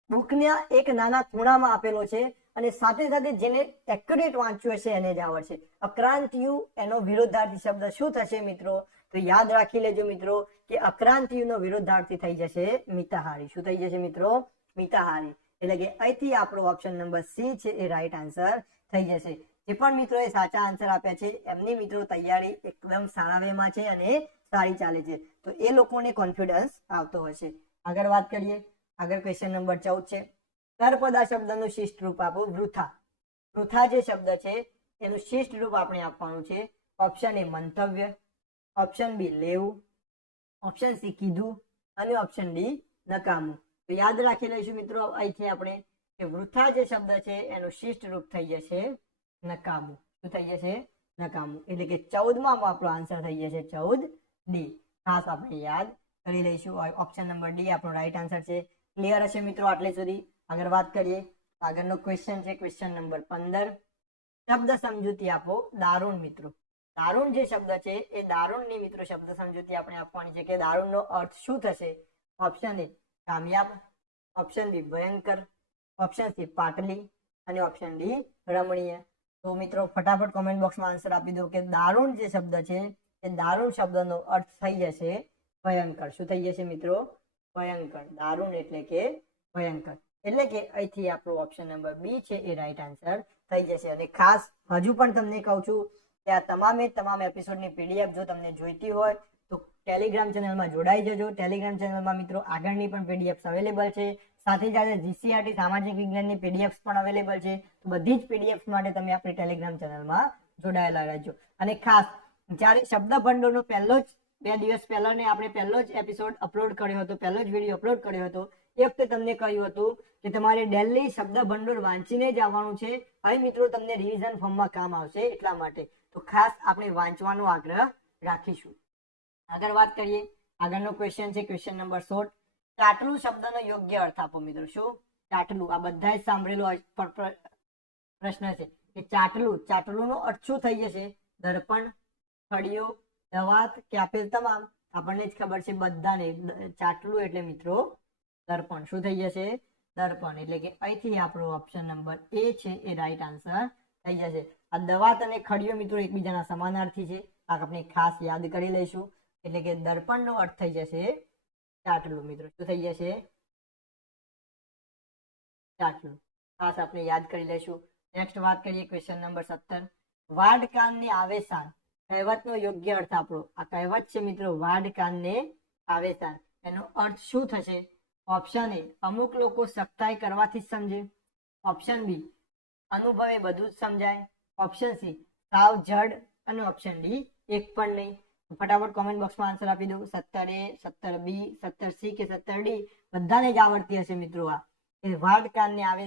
બુકના એક નાના ખૂણામાં આપેલો છે અને સાથે સાથે જેને એક્યુરેટ વાંચ્યું હશે એને જ આવડશે. અક્રાંતિયુ એનો વિરોધાર્થી શબ્દ શું થશે મિત્રો? તો યાદ રાખી લેજો મિત્રો કે અક્રાંતિયુનો વિરોધાર્થી થઈ જશે મિતાહારી. શું થઈ જશે મિત્રો? મિતાહારી. એટલે કે અહીંથી આપણો ઓપ્શન નંબર સી છે એ રાઈટ આન્સર થઈ જશે. જે પણ મિત્રોએ સાચા આન્સર આપ્યા છે એમની મિત્રો તૈયારી એકદમ સારા વેમાં છે અને સારી ચાલે છે. તો એ લોકોને કોન્ફિડન્સ આવતો હશે. આગળ વાત કરીએ. આગળ ક્વેશ્ચન નંબર 14 છે, તળપદા શબ્દનું શિષ્ટ રૂપ આપો. વૃથા. વૃથા જે શબ્દ છે એનું શિષ્ટ રૂપ આપણે આપવાનું છે. ઓપ્શન એ મંતવ્ય, ઓપ્શન બી લેવું, ઓપ્શન સી કીધું અને ઓપ્શન ડી નકામું. તો યાદ રાખી લઈશું મિત્રો અહીંથી આપણે કે વૃથા જે શબ્દ છે એનું શિષ્ટ રૂપ થઈ જશે નકામું. શું થઈ જશે? નકામું. એટલે કે 14માં આપણો આન્સર થઈ જશે 14 ડી. ખાસ આપણે યાદ કરી લઈશું. ઓપ્શન નંબર ડી આપણો રાઈટ આન્સર છે. ક્લિયર હશે મિત્રો આટલે સુધી? આગળ વાત કરીએ. આગળનો ક્વેશ્ચન છે ક્વેશ્ચન નંબર 15. શબ્દ સમજૂતી આપો દારૂણ મિત્રો. દારૂણ જે શબ્દ છે એ દારૂણની મિત્રો શબ્દ સમજૂતી આપણે આપવાની છે કે દારૂણનો અર્થ શું થશે. ઓપ્શન એ કામયાબ, ઓપ્શન બી ભયંકર, ઓપ્શન સી પાટલી અને ઓપ્શન ડી રમણીય. તો મિત્રો ફટાફટ કોમેન્ટ બોક્સમાં આન્સર આપી દો કે દારૂણ જે શબ્દ છે એ દારૂણ શબ્દનો અર્થ થઈ જશે ભયંકર. શું થઈ જશે મિત્રો? ભયંકર. દારૂણ એટલે કે ભયંકર. એટલે કે અહીંથી આપણો ઓપ્શન નંબર બી છે એ રાઈટ આન્સર થઈ જશે. અને ખાસ હજુ પણ તમને કહું છું કે આ તમામ એપિસોડની પીડીએફ જો તમને જોઈતી હોય તો ટેલિગ્રામ ચેનલમાં જોડાઈ જજો. ટેલિગ્રામ ચેનલમાં મિત્રો આગળની પણ પીડીએફ અવેલેબલ છે. સાથે સાથે જીસીઆરટી સામાજિક વિજ્ઞાનની પીડીએફ પણ અવેલેબલ છે. તો બધી જ પીડીએફ માટે તમે આપણી ટેલિગ્રામ ચેનલમાં જોડાયેલા રહેજો. અને ખાસ જ્યારે શબ્દ ભંડોળનો પહેલો જ 2 દિવસ પહેલા ને આપણે પહેલો જ એપિસોડ અપલોડ કર્યો હતો, પહેલો જ વિડીયો અપલોડ કર્યો હતો, એ વખતે તમને કહ્યું હતું કે તમારે ડેલી શબ્દ ભંડોળ વાંચીને જ આવવાનું છે. હવે મિત્રો તમને રિવિઝન ફોર્મમાં કામ આવશે એટલા માટે. તો ખાસ આપણે વાંચવાનો આગ્રહ રાખીશું. આગળ વાત કરીએ. આગળનો ક્વેશ્ચન છે ક્વેશ્ચન નંબર 16. ચાટલું શબ્દનો યોગ્ય અર્થ આપો મિત્રો. શું? ચાટલું. આ બધા જ સાંભળેલો પ્રશ્ન છે કે ચાટલું નો અર્થ શું થઈ જશે? દર્પણ, ફળિયો, દવાત કે આપેલ તમામ? આપણને જ ખબર છે બધાને. ચાટલું એટલે મિત્રો દર્પણ. શું થઈ જશે? દર્પણ. એટલે કે અહીંથી આપણો ઓપ્શન નંબર એ છે એ રાઈટ આન્સર થઈ જશે. આ દવાત અને ખડિયો મિત્રો એકબીજાના સમાનાર્થી છે. આ આપણે ખાસ યાદ કરી લઈશું. એટલે કે દર્પણનો અર્થ થઈ જશે ચાટલું મિત્રો. શું થઈ જશે? ચાટલું. ખાસ આપણે યાદ કરી લઈશું. નેક્સ્ટ વાત કરીએ ક્વેશ્ચન નંબર 17. વાડ કાનને આવે સાન. કહેવતનો યોગ્ય અર્થ આપણો. આ કહેવત છે મિત્રો વાડ કાનને આવે સાન. એનો અર્થ શું થશે? ઓપ્શન એ અમુક લોકો સખ્તાઈ કરવાથી જ સમજે, ઓપ્શન બી અનુભવે બધું જ સમજાય, ઓપ્શન સી સાવ જડ અને ઓપ્શન ડી એક પણ નહીં. ફટાફટ કોમેન્ટ બોક્સમાં આન્સર આપી દો. 17A, 17B, 17C કે 17D બધાને જ આવડતી હશે મિત્રો. આ એ વાડ કાનને આવે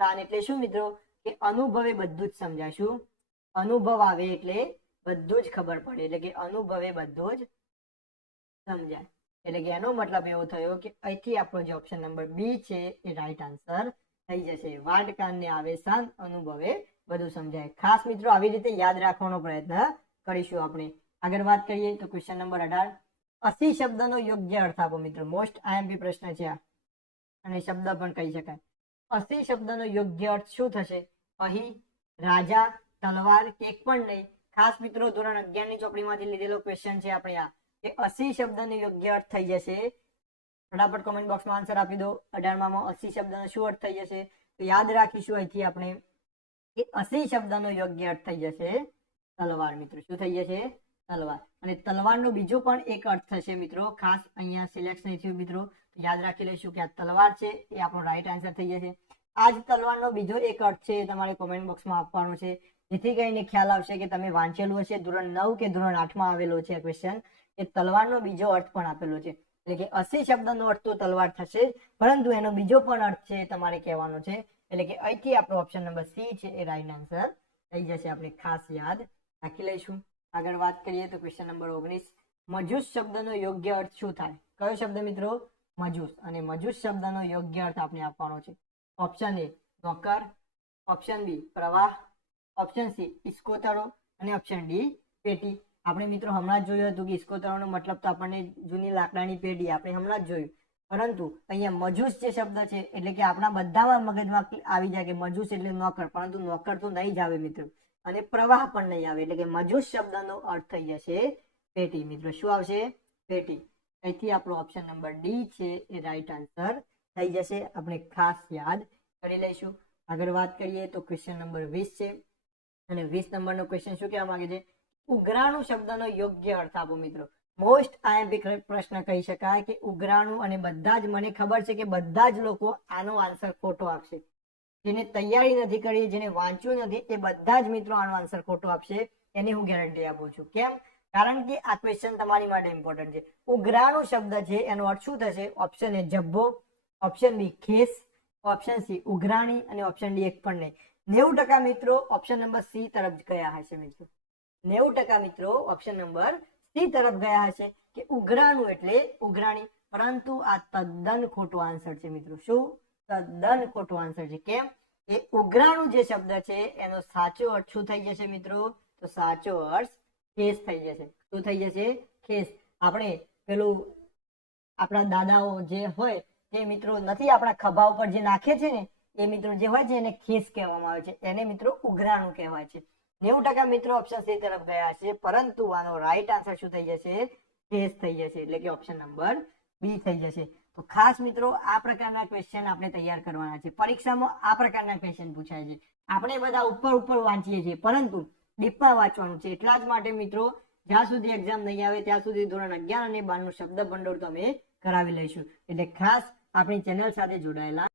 સાન એટલે શું મિત્રો? કે અનુભવે બધું જ સમજાય. શું? અનુભવ આવે એટલે બધું જ ખબર પડે. એટલે કે અનુભવે બધું જ સમજાય. એટલે કે એનો મતલબ એવો થયો કે અહીંથી આપણો જે ઓપ્શન નંબર બી છે એ રાઈટ આન્સર થઈ જશે. વાડ કાનને આવે શાન, અનુભવે બધું સમજાય. ખાસ મિત્રો આવી રીતે યાદ રાખવાનો પ્રયત્ન કરીશું આપણે. આગળ વાત કરીએ તો ક્વેશ્ચન નંબર 18. અસી શબ્દનો યોગ્ય અર્થ આપો મિત્રો. મોસ્ટ આઈએમપી પ્રશ્ન છે આ અને શબ્દ પણ કહી શકાય. અસી શબ્દનો યોગ્ય અર્થ શું થશે? અહીં, રાજા, તલવાર કે એક પણ નહીં. ખાસ મિત્રો ધોરણ 11 ની ચોપડીમાંથી લીધેલો ક્વેશ્ચન છે આપણે આ કે અસી શબ્દનો યોગ્ય અર્થ થઈ જશે. ફટાફટ કોમેન્ટ બોક્સમાં આન્સર આપી દો. 18માં અસી શબ્દનો શું અર્થ થઈ જશે? તો યાદ રાખીશું અહીંથી આપણે કે અસી શબ્દનો યોગ્ય અર્થ થઈ જશે તલવાર મિત્રો. શું થઈ જશે? તલવાર. અને તલવારનો બીજો પણ એક અર્થ થશે મિત્રો. ખાસ અહીંયા સિલેક્ટ નહીં થયું મિત્રો. યાદ રાખી લઈશું કે આ તલવાર છે એ આપણો રાઈટ આન્સર થઈ જશે. આ જ તલવારનો બીજો એક અર્થ છે એ તમારે કોમેન્ટ બોક્સમાં આપવાનો છે, જેથી કરીને ખ્યાલ આવશે કે તમે વાંચેલું હશે. ધોરણ 9 કે ધોરણ 8માં આવેલો છે આ ક્વેશ્ચન. એ તલવારનો બીજો અર્થ પણ આપેલો છે. એટલે કે અસી શબ્દનો અર્થ તો તલવાર થશે જ, પરંતુ એનો બીજો પણ અર્થ છે તમારે કહેવાનો છે. એટલે કે અહીંથી આપણો ઓપ્શન નંબર સી છે એ રાઈટ આન્સર થઈ જશે. આપણે ખાસ યાદ રાખી લઈશું. આગળ વાત કરીએ તો ક્વેશ્ચન નંબર 19. મજૂસ શબ્દનો યોગ્ય અર્થ શું થાય? કયો શબ્દ મિત્રો? મજૂસ. અને મજૂસ શબ્દનો યોગ્ય અર્થ આપણે આપવાનો છે. ઓપ્શન એ નોકર, ઓપ્શન બી પ્રવાહ, ઓપ્શન સી ઇસ્કોતરો અને ઓપ્શન ડી પેટી. આપણે મિત્રો હમણાં જ જોયું હતું કે ઇસ્કોતરોનો મતલબ તો આપણને જૂની લાકડાની પેટી આપણે હમણાં જ જોયું. પરંતુ અહીંયા મજૂસ જે શબ્દ છે એટલે કે આપણા બધામાં મગજમાં આવી જાય કે મજૂસ એટલે નોકર, પરંતુ નોકર તો નહીં જ આવે મિત્રો. અને પ્રવાહ પણ નહીં આવે. એટલે કે મજૂસ શબ્દનો અર્થ થઈ જશે પેટી મિત્રો. શું આવશે? પેટી. અહીંથી આપણો ઓપ્શન નંબર ડી છે એ રાઈટ આન્સર થઈ જશે. આપણે ખાસ યાદ કરી લઈશું. આગળ વાત કરીએ તો ક્વેશ્ચન નંબર 20 છે. અને 20 નંબરનો ક્વેશ્ચન શું કહેવા માંગે છે? ઉઘરાણું શબ્દનો યોગ્ય અર્થ આપો મિત્રો. મોસ્ટ આઈએમપી પ્રશ્ન કહી શકાય કે ઉઘરાણું. અને બધા જ મને ખબર છે કે બધા જ લોકો આનો આન્સર ખોટો આપશે. જેને તૈયારી નથી કરી, જેને વાંચ્યું નથી, એ બધા જ મિત્રો આનો આન્સર ખોટો આપશે. એની હું ગેરંટી આપું છું. કેમ? કારણ કે આ ક્વેશ્ચન તમારી માટે ઇમ્પોર્ટન્ટ છે. ઉઘરાણું શબ્દ છે એનો અર્થ શું થશે? ઓપ્શન એ જબ્બો, ઓપ્શન બી ખેસ, ઓપ્શન સી ઉઘરાણી અને ઓપ્શન ડી એક પણ નહીં. 90% મિત્રો ઓપ્શન નંબર સી તરફ ગયા હશે મિત્રો. 90% મિત્રો ઓપ્શન નંબર સી તરફ ગયા હશે કે ઉઘરાણું એટલે ઉઘરાણી. પરંતુ આ તદ્દન ખોટો આન્સર છે મિત્રો. શું? તદ્દન ખોટો આન્સર છે. કેમ? એ ઉઘરાણું જે શબ્દ છે એનો સાચો અર્થ શું થઈ જશે મિત્રો? તો સાચો અર્થ ખેસ થઈ જશે. શું થઈ જશે? ખેસ. આપણે પેલું આપણા દાદાઓ જે હોય તે મિત્રો નથી આપણા ખભા ઉપર જે નાખે છે ને એ મિત્રો જે હોય છે એને ખેસ કહેવામાં આવે છે. એને મિત્રો ઉઘરાણું કહેવાય છે. 90% મિત્રો ઓપ્શન સી તરફ ગયા છે, પરંતુ આનો રાઈટ આન્સર શું થઈ જશે? ખેસ થઈ જશે. એટલે કે ઓપ્શન નંબર બી થઈ જશે. તો ખાસ મિત્રો આ પ્રકારના ક્વેશ્ચન આપણે તૈયાર કરવાના છે. પરીક્ષામાં આ પ્રકારના ક્વેશ્ચન પૂછાય છે. આપણે બધા ઉપર વાંચીએ છીએ, પરંતુ ડીપમાં વાંચવાનું છે. એટલા જ માટે મિત્રો જ્યાં સુધી એક્ઝામ નહીં આવે ત્યાં સુધી ધોરણ 11 અને 12 નું શબ્દ ભંડોળ તમે કરાવી લઈશું. એટલે ખાસ આપણી ચેનલ સાથે જોડાયેલા